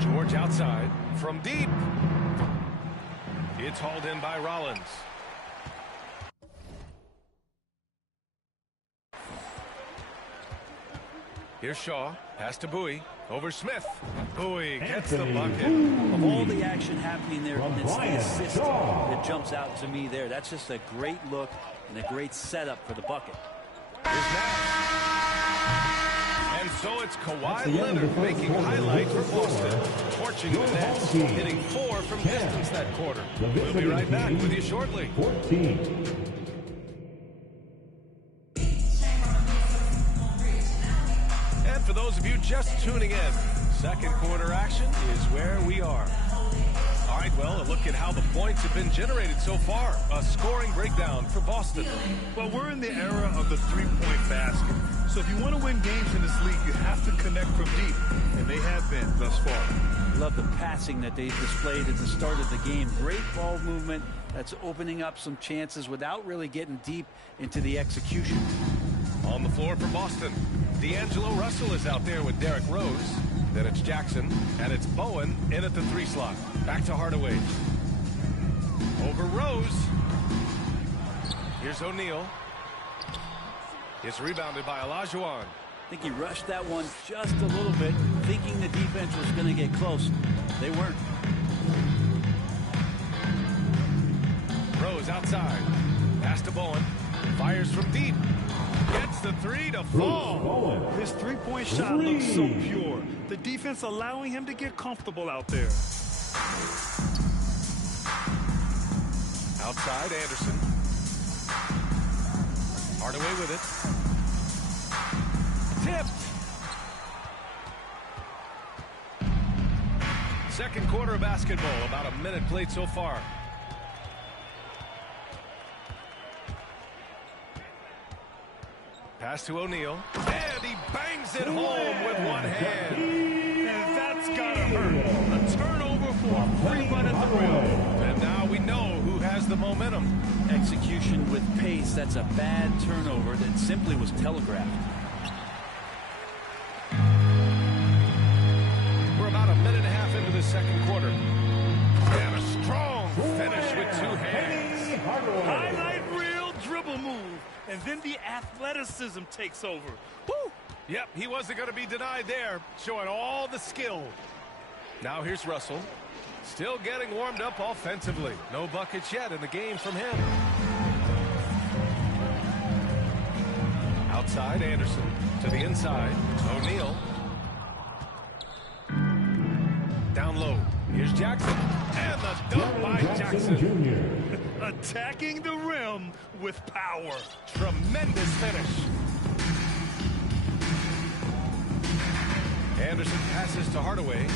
George outside from deep. It's hauled in by Rollins. Here's Shaw. Pass to Bowie. Over Smith. Bowie gets the bucket. Of all the action happening there, it's the assist that jumps out to me there. That's just a great look and a great setup for the bucket. Here's Nash. And so it's Kawhi Leonard making highlight for Boston. Torching the Nets, hitting 4 from distance that quarter. We'll be right back with you shortly. 14. And for those of you just tuning in, second quarter action is where we are. All right, well, a look at how the points have been generated so far. A scoring breakdown for Boston. Well, we're in the era of the three-point basket. So if you want to win games in this league, you have to connect from deep. And they have been thus far. Love the passing that they displayed at the start of the game. Great ball movement. That's opening up some chances without really getting deep into the execution. On the floor for Boston, D'Angelo Russell is out there with Derrick Rose. Then it's Jackson, and it's Bowen in at the 3 slot. Back to Hardaway. Over Rose. Here's O'Neal. It's rebounded by Olajuwon. I think he rushed that one just a little bit, thinking the defense was going to get close. They weren't. Rose outside. Pass to Bowen. Fires from deep. Gets the 3 to fall. His three-point shot looks so pure. The defense allowing him to get comfortable out there. Outside, Anderson. Hardaway with it. Tipped. Second quarter of basketball. About a minute played so far. Pass to O'Neal. And he bangs it home with one hand. And that's got to hurt. A turnover for a free run at the rim. And now we know who has the momentum. Execution with pace. That's a bad turnover that simply was telegraphed. We're about a minute and a half into the second quarter. And a strong finish with 2 hands. Highlight reel dribble move. And then the athleticism takes over. Woo! Yep, he wasn't going to be denied there, showing all the skill. Now here's Russell. Still getting warmed up offensively. No buckets yet in the game from him. Outside, Anderson. To the inside, O'Neal. Down low. Here's Jackson. And the dunk by Jackson. Attacking the rim with power. Tremendous finish. Anderson passes to Hardaway.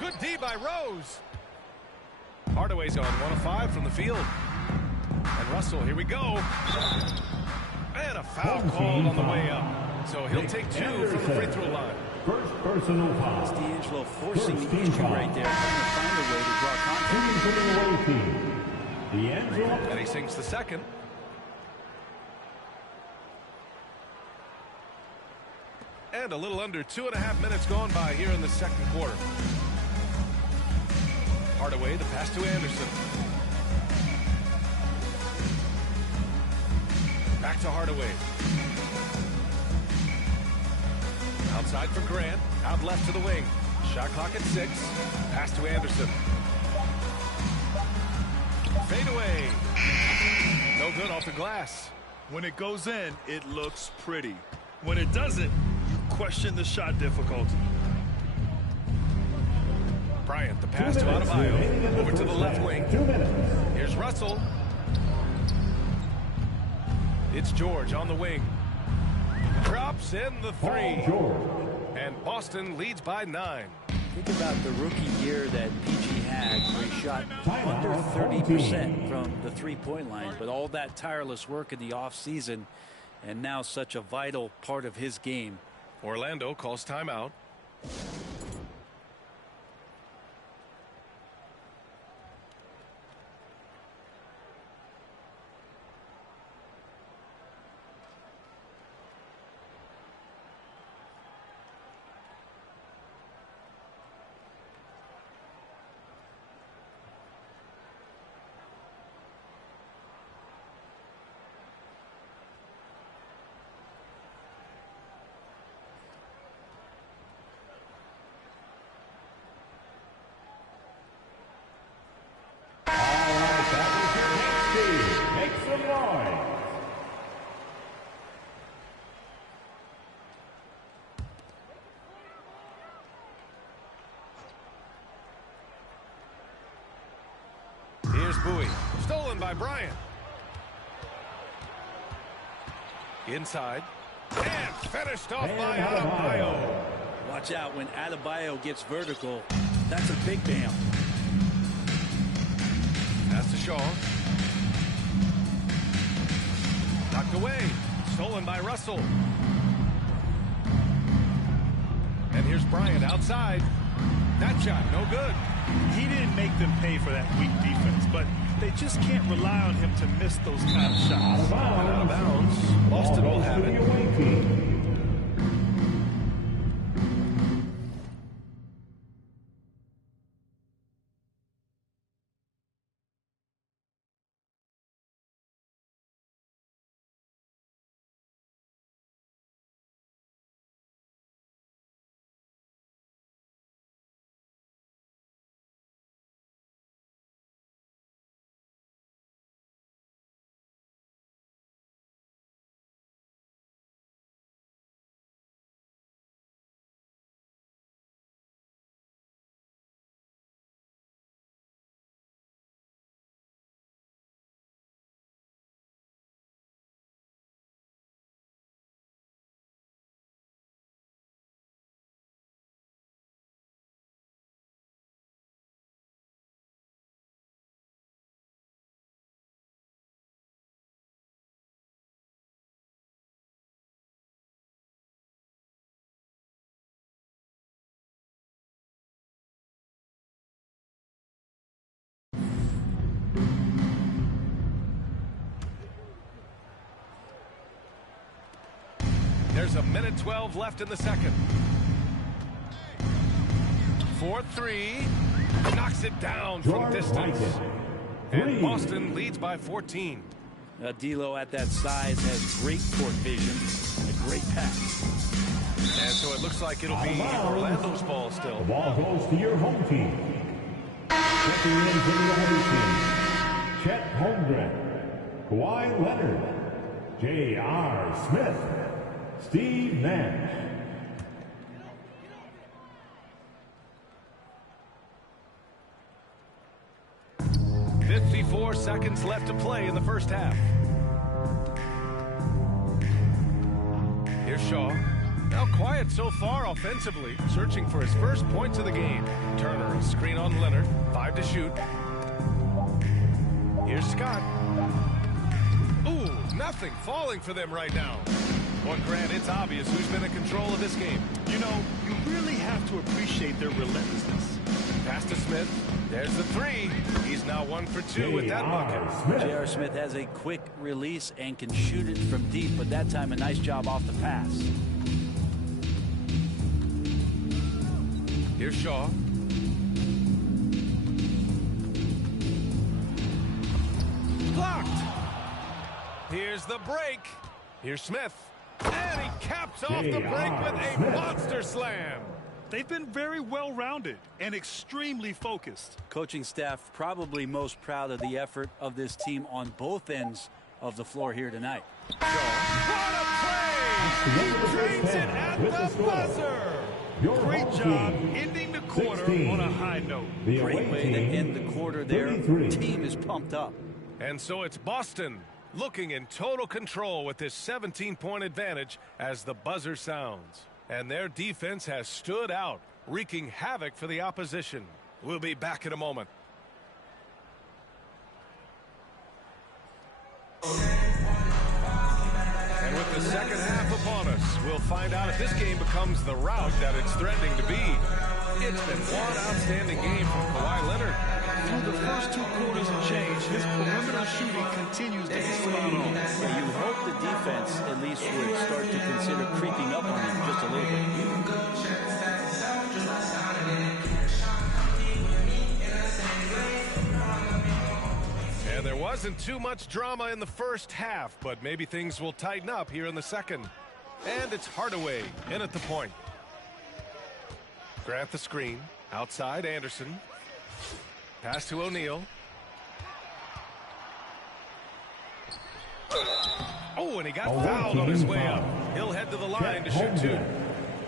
Good D by Rose. Hardaway's on 1 of 5 from the field. And Russell, here we go. And a foul called on the way up. So he'll take 2 from the free throw line. First personal foul. It's D'Angelo forcing the issue right there, trying to find a way to draw contact. D'Angelo. And he sinks the second. And a little under 2.5 minutes gone by here in the second quarter. Hardaway, the pass to Anderson. Back to Hardaway. Outside for Grant. Out left to the wing. Shot clock at 6. Pass to Anderson. Fade away. No good off the glass. When it goes in, it looks pretty. When it doesn't, you question the shot difficulty. Bryant, the pass to Adebayo. Over to the left wing. Here's Russell. It's George on the wing. Drops in the 3. And Boston leads by 9. Think about the rookie year that PG had, where he shot under 30% from the three-point line, but all that tireless work in the offseason, and now such a vital part of his game. Orlando calls timeout. Make some noise. Here's Bowie. Stolen by Bryant. Inside. And finished off by Adebayo. Watch out when Adebayo gets vertical. That's a big bam. Pass to Shaw. Knocked away. Stolen by Russell. And here's Bryant outside. That shot, no good. He didn't make them pay for that weak defense, but they just can't rely on him to miss those kind of shots. Out of bounds. Boston will have it. There's a minute 12 left in the second. 4-3. Knocks it down from distance. And Boston leads by 14. D'Lo at that size has great court vision and a great pass. And so it looks like it'll be Orlando's ball still. The ball goes to your home team. Checking in for the other team. Chet Holmgren, Kawhi Leonard, J.R. Smith, Steve Nash. .54 seconds left to play in the first half. Here's Shaw. Now quiet so far offensively, searching for his first points of the game. Turner, a screen on Leonard, 5 to shoot. Here's Scott. Ooh, nothing falling for them right now. Well, Grant, it's obvious who's been in control of this game. You know, you really have to appreciate their relentlessness. Pass to Smith. There's the three. He's now 1 for 2 with that bucket. J.R. Smith has a quick release and can shoot it from deep, but that time a nice job off the pass. Here's Shaw. Blocked. Here's the break. Here's Smith. And he caps off the break with a monster slam. They've been very well-rounded and extremely focused. Coaching staff probably most proud of the effort of this team on both ends of the floor here tonight. What a play! He drains it at the buzzer. Great job ending the quarter on a high note. Great way to end the quarter there. Team is pumped up. And so it's Boston looking in total control with this 17-point advantage as the buzzer sounds. And their defense has stood out, wreaking havoc for the opposition. We'll be back in a moment. And with the second half of upon us. We'll find out if this game becomes the rout that it's threatening to be. It's been one outstanding game from Kawhi Leonard. Through the first 2 quarters and change, his perimeter shooting continues to be spot on. Yeah, you hope the defense at least would start to consider creeping up on him just a little bit. And there wasn't too much drama in the first half, but maybe things will tighten up here in the second. And it's Hardaway in at the point. Grant the screen. Outside, Anderson. Pass to O'Neal. Oh, and he got fouled on his way up. He'll head to the line to shoot 2.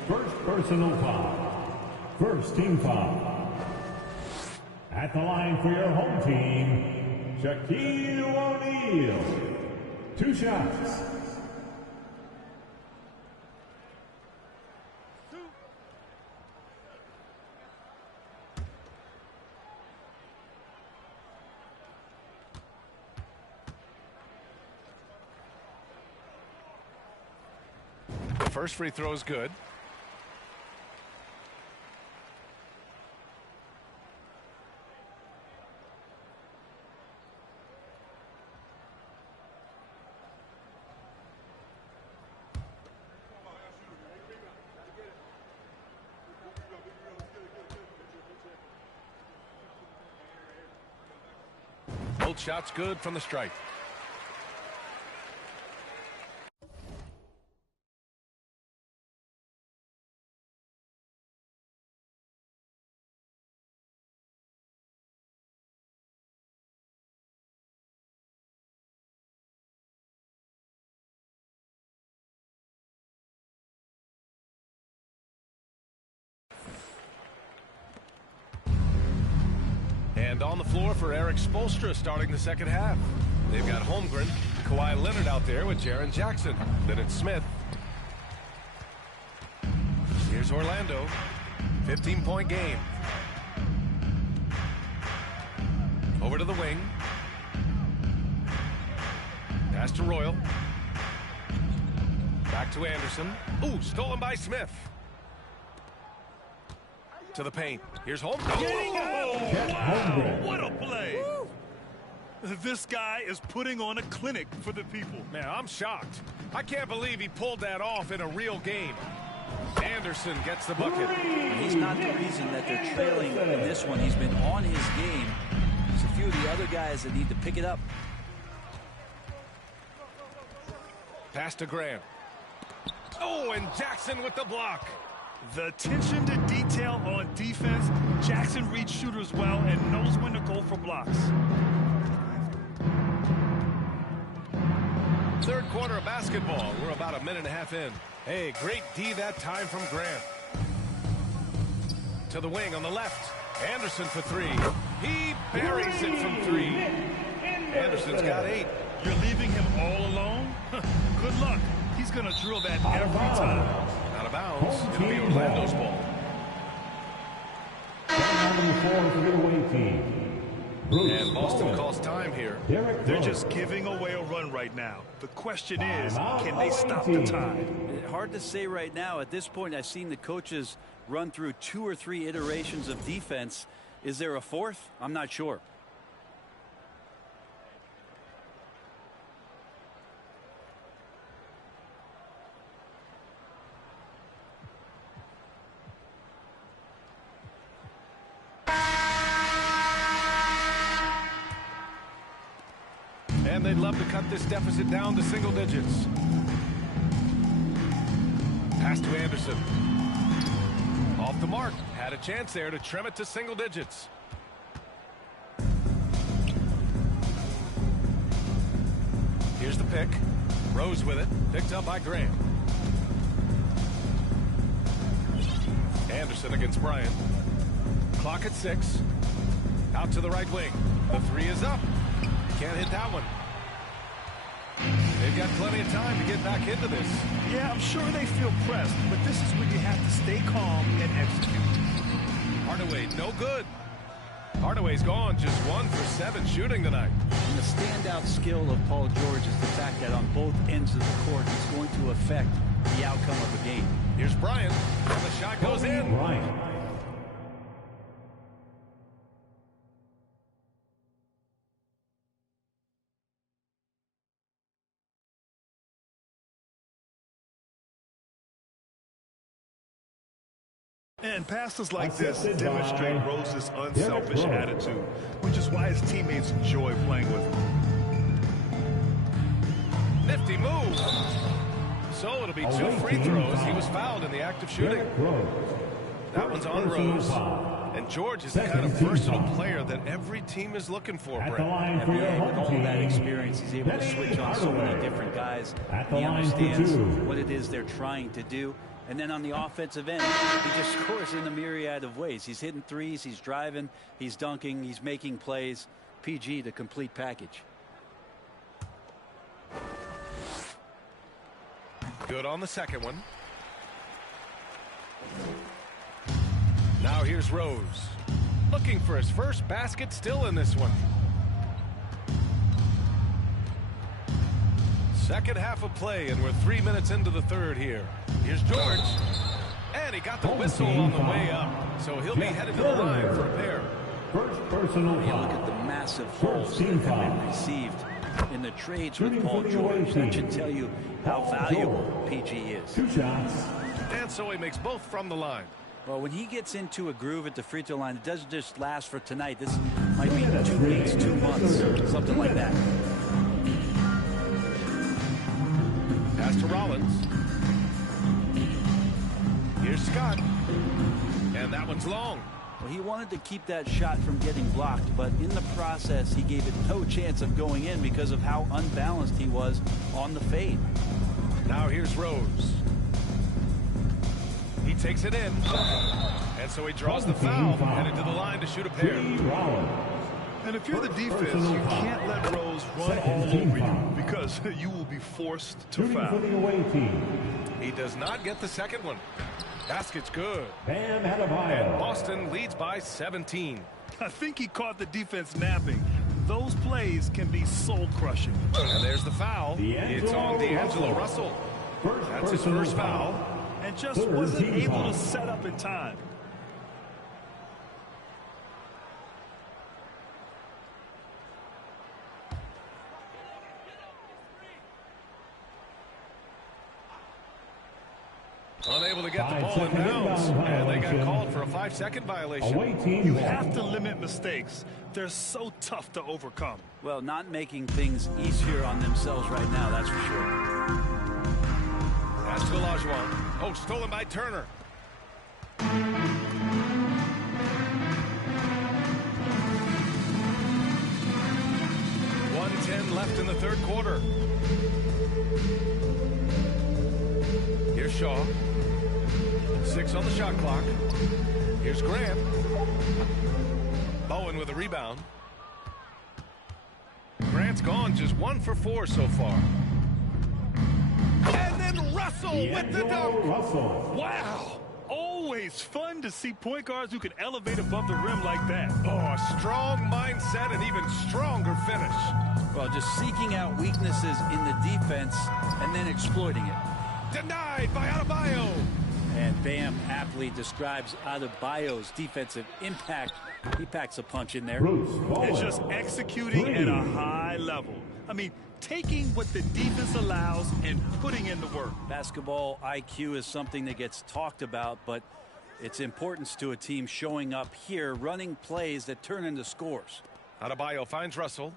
First personal foul. First team foul. At the line for your home team, Shaquille O'Neal. 2 shots. First free throw is good. Both shots good from the stripe. And on the floor for Eric Spoelstra starting the second half. They've got Holmgren, Kawhi Leonard out there with Jaren Jackson. Then it's Smith. Here's Orlando. 15-point game. Over to the wing. Pass to Royal. Back to Anderson. Ooh, stolen by Smith. To the paint. Here's Holmgren. Oh, what a play. Woo. This guy is putting on a clinic for the people. Man, I'm shocked. I can't believe he pulled that off in a real game. Anderson gets the bucket. He's not the reason that they're trailing in this one. He's been on his game. There's a few of the other guys that need to pick it up. Pass to Grant. Oh, and Jackson with the block. The attention to detail on defense. Jackson reads shooters well and knows when to go for blocks. Third quarter of basketball. We're about a minute and a half in. Hey, great D that time from Grant. To the wing on the left. Anderson for 3. He buries it from 3. Anderson's got 8. You're leaving him all alone? Good luck. He's going to drill that every time. Out of bounds. It'll be Orlando's ball. And Boston calls time here. They're just giving away a run right now. The question is, can they stop the time? Hard to say right now. At this point, I've seen the coaches run through 2 or 3 iterations of defense. Is there a 4th? I'm not sure. And they'd love to cut this deficit down to single digits. Pass to Anderson. Off the mark. Had a chance there to trim it to single digits. Here's the pick. Rose with it. Picked up by Grant. Anderson against Bryant. Clock at 6. Out to the right wing. The 3 is up. Can't hit that one. They've got plenty of time to get back into this. Yeah, I'm sure they feel pressed, but this is when you have to stay calm and execute. Hardaway, no good. Hardaway's gone, just 1 for 7 shooting tonight. And the standout skill of Paul George is the fact that on both ends of the court, he's going to affect the outcome of the game. Here's Bryant, and the shot goes in. Bryant. And passes like this demonstrate Rose's unselfish attitude, which is why his teammates enjoy playing with him. Nifty move. So it'll be 2 free throws. He was fouled in the act of shooting. That one's on Rose. And George is the kind of versatile player that every team is looking for, Brett. NBA, with all that experience, he's able to switch on so many different guys. He understands what it is they're trying to do. And then on the offensive end, he just scores in a myriad of ways. He's hitting threes, he's driving, he's dunking, he's making plays. PG, the complete package. Good on the second one. Now here's Rose. Looking for his first basket still in this one. Second half of play, and we're 3 minutes into the third here. Here's George. And he got the whistle on the way up. So he'll be headed to the line for a pair. First personal You look at the massive holes that have been received in the trades with Paul George. That should tell you how valuable PG is. 2 shots. And so he makes both from the line. Well, when he gets into a groove at the free throw line, it doesn't just last for tonight. This might be 2 weeks, 2 months, something like that. Pass to Rollins. Here's Scott. And that one's long. Well, he wanted to keep that shot from getting blocked, but in the process, he gave it no chance of going in because of how unbalanced he was on the fade. Now here's Rose. He takes it in. And so he draws the foul, headed to the line to shoot a pair. And if you're the defense, you can't let Rose run all over you because you will be forced to foul. He does not get the second one. Basket's good. Bam Adebayo. And Boston leads by 17. I think he caught the defense napping. Those plays can be soul-crushing. And there's the foul. It's on D'Angelo Russell. That's his first foul. And just wasn't able to set up in time. Unable to get the ball in bounds, and they got called for a 5-second violation. You have to limit mistakes. They're so tough to overcome. Well, not making things easier on themselves right now, that's for sure. Pass to Olajuwon. Oh, stolen by Turner. 1:10 left in the third quarter. Here's Shaw. 6 on the shot clock. Here's Grant. Bowen with a rebound. Grant's gone just 1 for 4 so far. And then Russell with the dunk. Wow. Always fun to see point guards who can elevate above the rim like that. Oh, a strong mindset and even stronger finish. Well, just seeking out weaknesses in the defense and then exploiting it. Denied by Adebayo. And Bam aptly describes Adebayo's defensive impact. He packs a punch in there. It's just executing at a high level. I mean, taking what the defense allows and putting in the work. Basketball IQ is something that gets talked about, but its importance to a team showing up here, running plays that turn into scores. Adebayo finds Russell.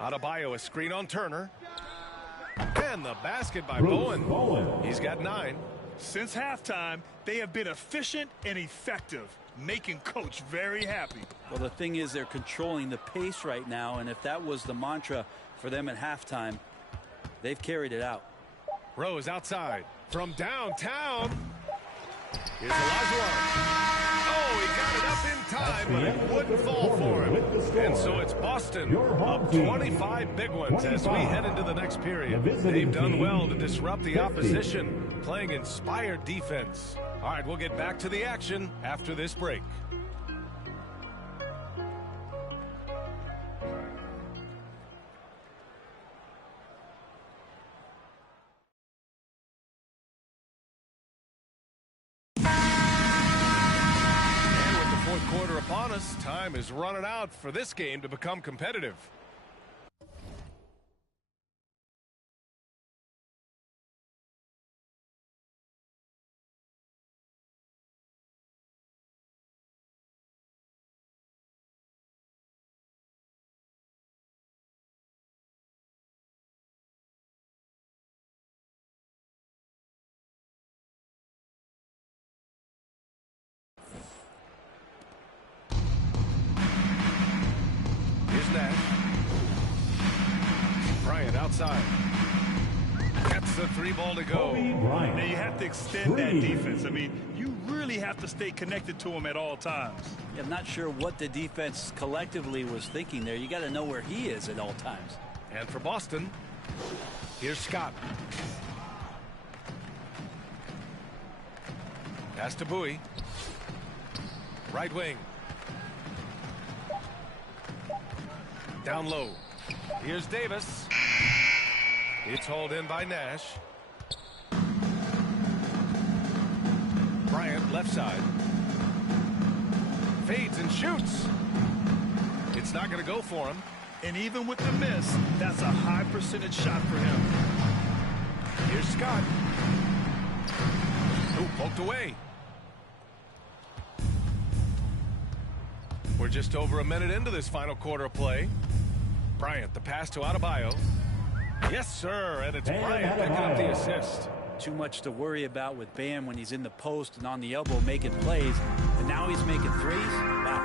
Adebayo, a screen on Turner. And the basket by Bowen. He's got 9. Since halftime, they have been efficient and effective, making Coach very happy. Well, the thing is, they're controlling the pace right now, and if that was the mantra for them at halftime, they've carried it out. Rose outside from downtown. Here's Olajuwon. Oh, he got it up in time, but it wouldn't fall for him. And so it's Boston up 25 big ones as we head into the next period. They've done well to disrupt the opposition, playing inspired defense. All right, we'll get back to the action after this break. Fellas, time is running out for this game to become competitive. Bryant outside. Gets the 3-ball to go. Now you have to extend that defense. I mean, you really have to stay connected to him at all times. Yeah, I'm not sure what the defense collectively was thinking there. You got to know where he is at all times. And for Boston, here's Scott. Pass to Bowie. Right wing. Down low. Here's Davis. It's hauled in by Nash. Bryant left side. Fades and shoots. It's not going to go for him. And even with the miss, that's a high percentage shot for him. Here's Scott. Ooh, poked away. We're just over a minute into this final quarter of play. Bryant, the pass to Adebayo. Yes, sir, and it's Bryant picking up the assist. Too much to worry about with Bam when he's in the post and on the elbow making plays. And now he's making threes. Wow.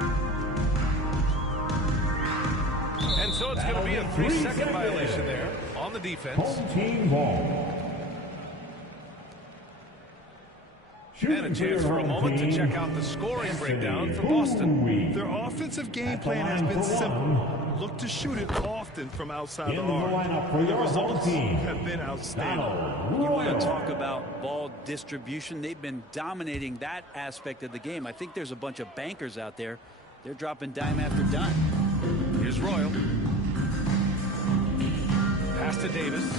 And so it's going to be a 3-second violation there on the defense. Home team ball. And a chance for a moment to check out the scoring breakdown for Boston. Their offensive game plan has been simple. Look to shoot it often from outside the arc. The results have been outstanding. You want to talk about ball distribution? They've been dominating that aspect of the game. I think there's a bunch of bankers out there. They're dropping dime after dime. Here's Royal. Pass to Davis.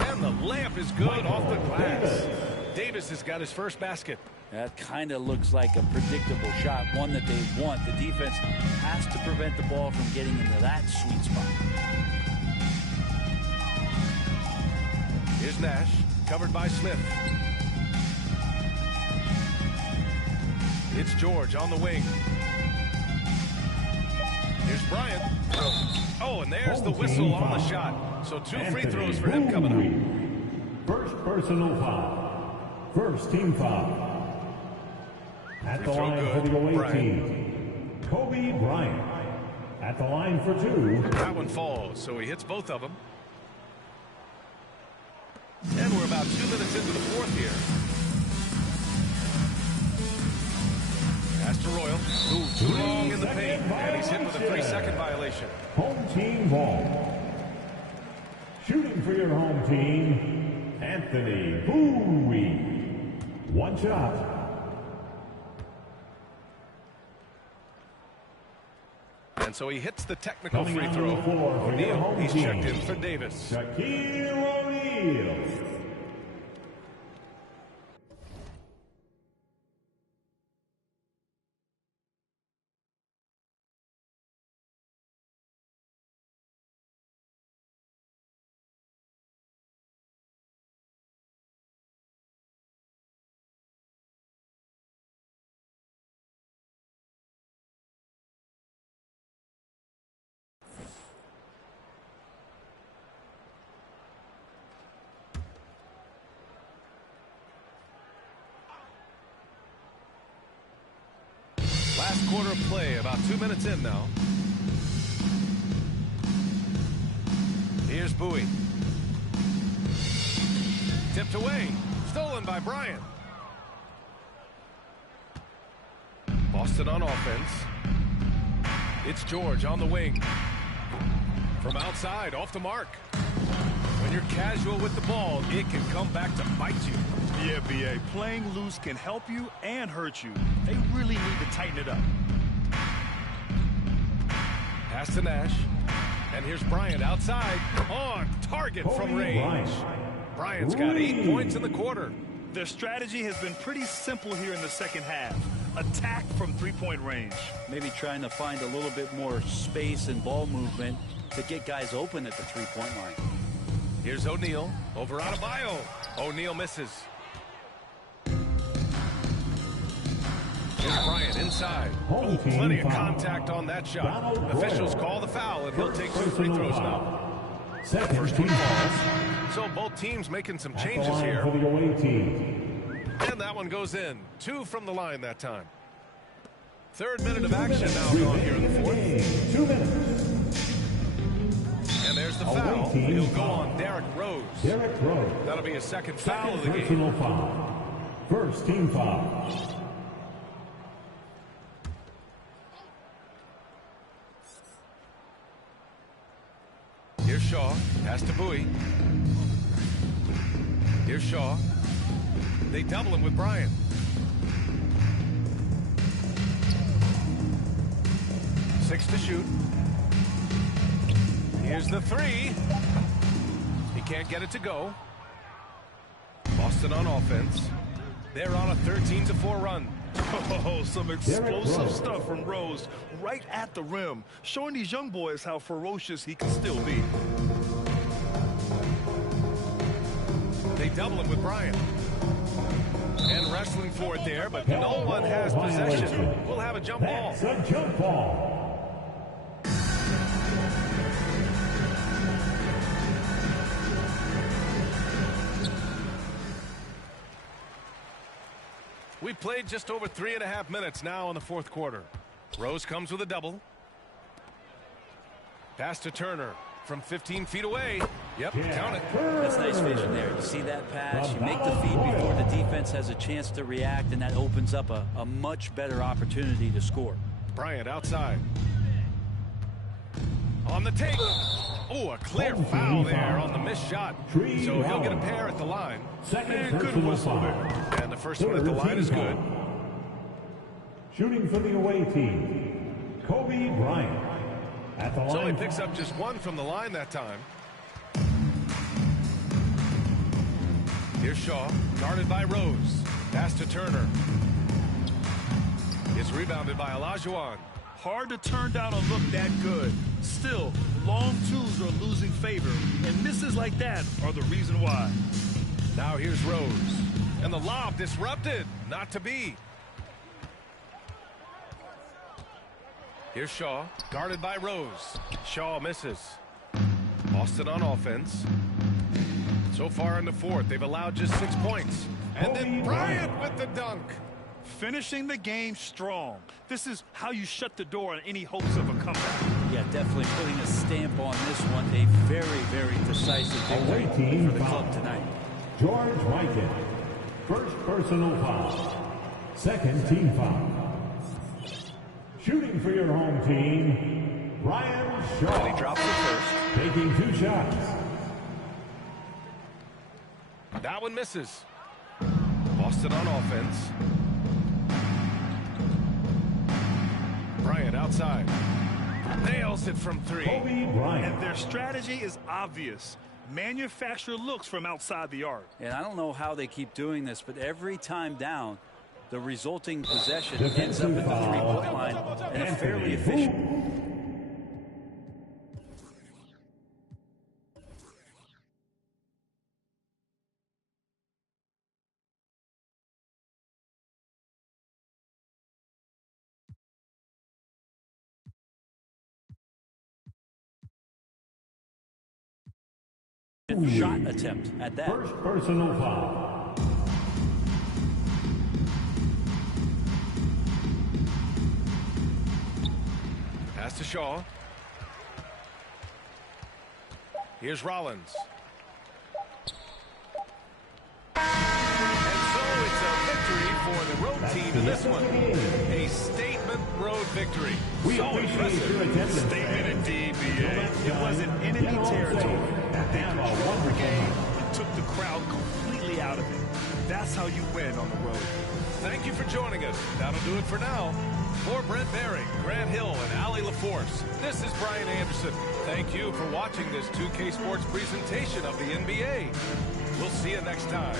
And the layup is good off the glass. Davis has got his first basket. That kind of looks like a predictable shot, one that they want. The defense has to prevent the ball from getting into that sweet spot. Here's Nash, covered by Smith. It's George on the wing. Here's Bryant. Oh, and there's the whistle on the shot. So 2 free throws for him coming up. First personal foul. First team foul. At the line for the away team, Kobe Bryant. At the line for 2. That one falls, so he hits both of them. And we're about 2 minutes into the fourth here. Pass to Royal. Ooh, too long in the paint, and he's hit with a 3-second violation. Home team ball. Shooting for your home team, Anthony Bowie. 1 shot. And so he hits the technical free throw. O'Neal, he's checked in for Davis. Shaquille O'Neal. Last quarter of play, about 2 minutes in now. Here's Bowie. Tipped away. Stolen by Bryant. Boston on offense. It's George on the wing. From outside, off the mark. When you're casual with the ball, it can come back to bite you. Yeah, B.A. Playing loose can help you and hurt you. They really need to tighten it up. Pass to Nash. And here's Bryant outside. On target from range. Bryant's got 8 points in the quarter. Their strategy has been pretty simple here in the second half. attack from three-point range. Maybe trying to find a little bit more space and ball movement to get guys open at the three-point line. Here's O'Neal over Adebayo. O'Neal misses. Here's Bryant inside. Oh, plenty of contact on that shot. Officials call the foul, and he'll take 2 free throws now. First one falls. So both teams making some changes here. And that one goes in. 2 from the line that time. 3rd minute of action now gone here in the 4th. 2 minutes. And there's the foul. He'll go on Derrick Rose. Derrick Rose. That'll be his 2nd foul of the game. Personal foul. First team foul. Here's Shaw. Pass to Bowie. Here's Shaw. They double him with Bryant. Six to shoot. Here's the 3. He can't get it to go. Boston on offense. They're on a 13-4 run. Oh, some explosive stuff from Rose right at the rim, showing these young boys how ferocious he can still be. They double him with Bryant. And wrestling for it there, but no one has possession. We'll have a jump ball. That's a jump ball. We played just over 3.5 minutes now in the 4th quarter. Rose comes with a double. Pass to Turner from 15 feet away. Yep, count it. That's nice vision there. You see that pass, you make the feed before the defense has a chance to react, and that opens up a much better opportunity to score. Bryant outside. On the take. Oh, a clear foul there on the missed shot. So he'll get a pair at the line. Second good whistle there. And the first one at the line is good. Shooting for the away team, Kobe Bryant. At the line. So he picks up just 1 from the line that time. Here's Shaw, guarded by Rose. Pass to Turner. It's rebounded by Olajuwon. Hard to turn down a look that good. Still, long twos are losing favor, and misses like that are the reason why. Now here's Rose. And the lob disrupted. Not to be. Here's Shaw, guarded by Rose. Shaw misses. Boston on offense. So far in the 4th, they've allowed just 6 points. And then Bryant with the dunk. Finishing the game strong. This is how you shut the door on any hopes of a comeback. Yeah, definitely putting a stamp on this one. A very, very decisive victory for the club tonight. George Mikan. First personal foul. Second team foul. Shooting for your home team, Ryan Shaw. And he drops it first. Taking 2 shots. That one misses. Boston on offense. Bryant outside. Nails it from 3. Kobe Bryant. And their strategy is obvious. Manufacture looks from outside the arc. And I don't know how they keep doing this, but every time down, the resulting possession ends up at the 3-point line, and it's fairly efficient. Shot attempt at that. First personal foul. Pass to Shaw. Here's Rollins. And so it's a victory for the road team in this one. A statement road victory. So impressive. Statement indeed, BA. It wasn't enemy territory. They controlled the game and took the crowd completely out of it. That's how you win on the road. Thank you for joining us. That'll do it for now. For Brent Barry, Grant Hill, and Allie LaForce, this is Brian Anderson. Thank you for watching this 2K Sports presentation of the NBA. We'll see you next time.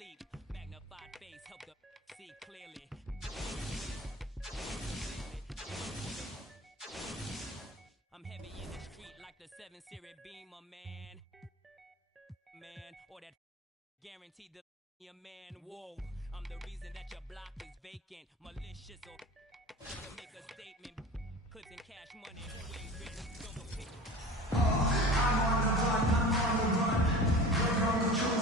sleep. Magnified face help the see clearly. I'm heavy in the street like the 7 Series Beamer, man. Or that guaranteed the your man. Whoa, I'm the reason that your block is vacant. Malicious or to make a statement. Clips and cash money. Who ain't rich? Don't go pick. I'm on the run. I'm on the run. Break all the truth.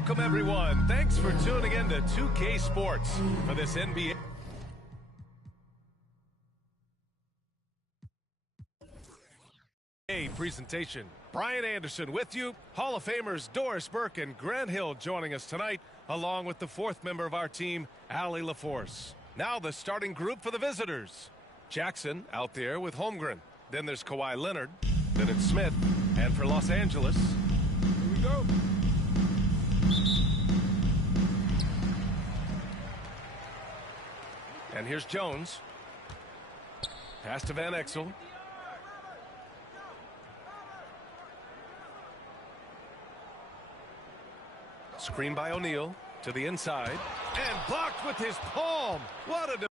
Welcome, everyone. Thanks for tuning in to 2K Sports for this NBA presentation. Brian Anderson with you. Hall of Famers Doris Burke and Grant Hill joining us tonight, along with the fourth member of our team, Allie LaForce. Now the starting group for the visitors. Jackson out there with Holmgren. Then there's Kawhi Leonard. Then it's Smith. And for Los Angeles, here we go. And here's Jones. Pass to Van Exel. Screen by O'Neal to the inside. And blocked with his palm. What a...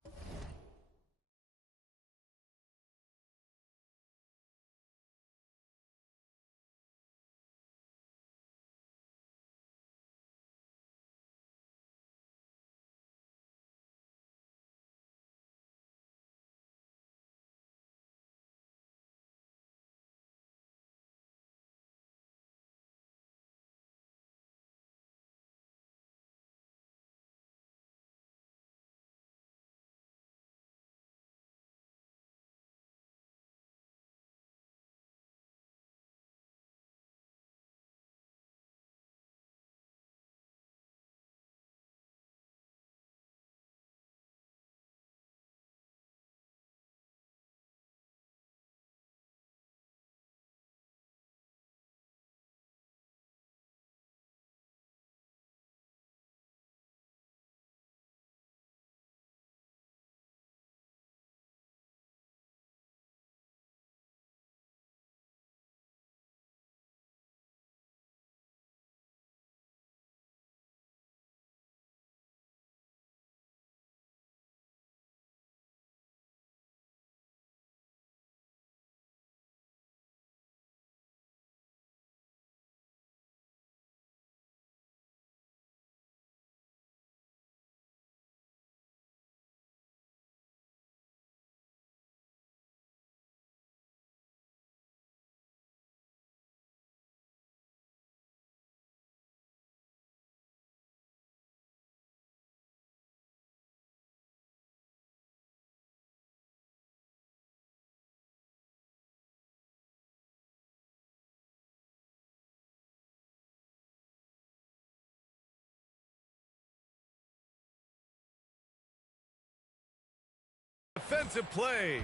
Defensive play.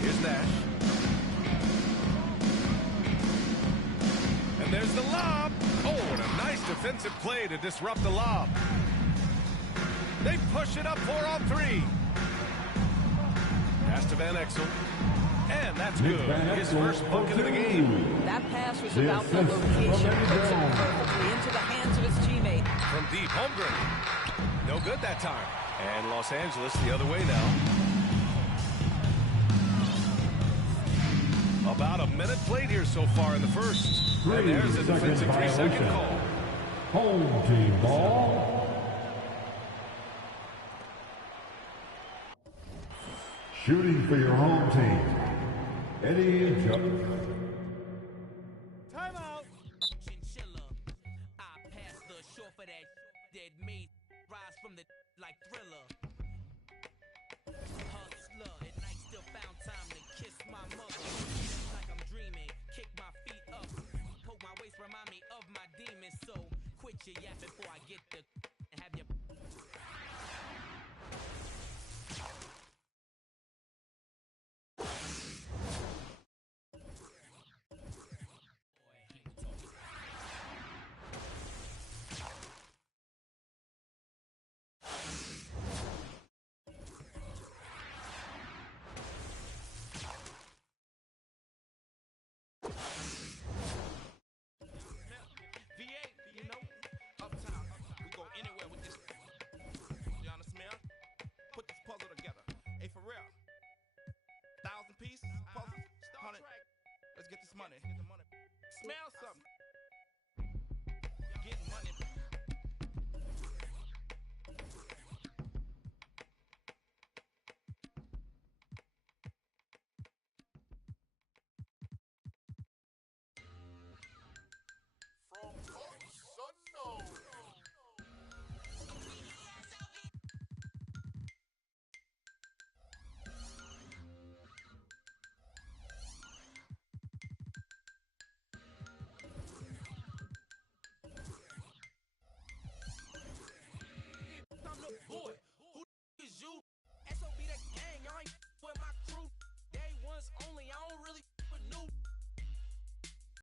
Here's Nash. And there's the lob. Oh, and a nice defensive play to disrupt the lob. They push it up 4-on-3. Pass to Van Exel. And that's good. His first bucket of the game. That pass was about the location. Puts it perfectly into the hands of his teammate. From deep, Holmgren. No good that time. And Los Angeles the other way now. About a minute played here so far in the first. And there's a defensive 3-second call. Home team ball. Shooting for your home team, Eddie Jones. Timeout. Chinchilla. I pass the short for that dead meat. Rise from the like Thriller. Hustler. At night still found time to kiss my mother. Like I'm dreaming. Kick my feet up. Poke my waist, remind me of my demons. So quit your yap before I get the and have your. Smell something. Getting money.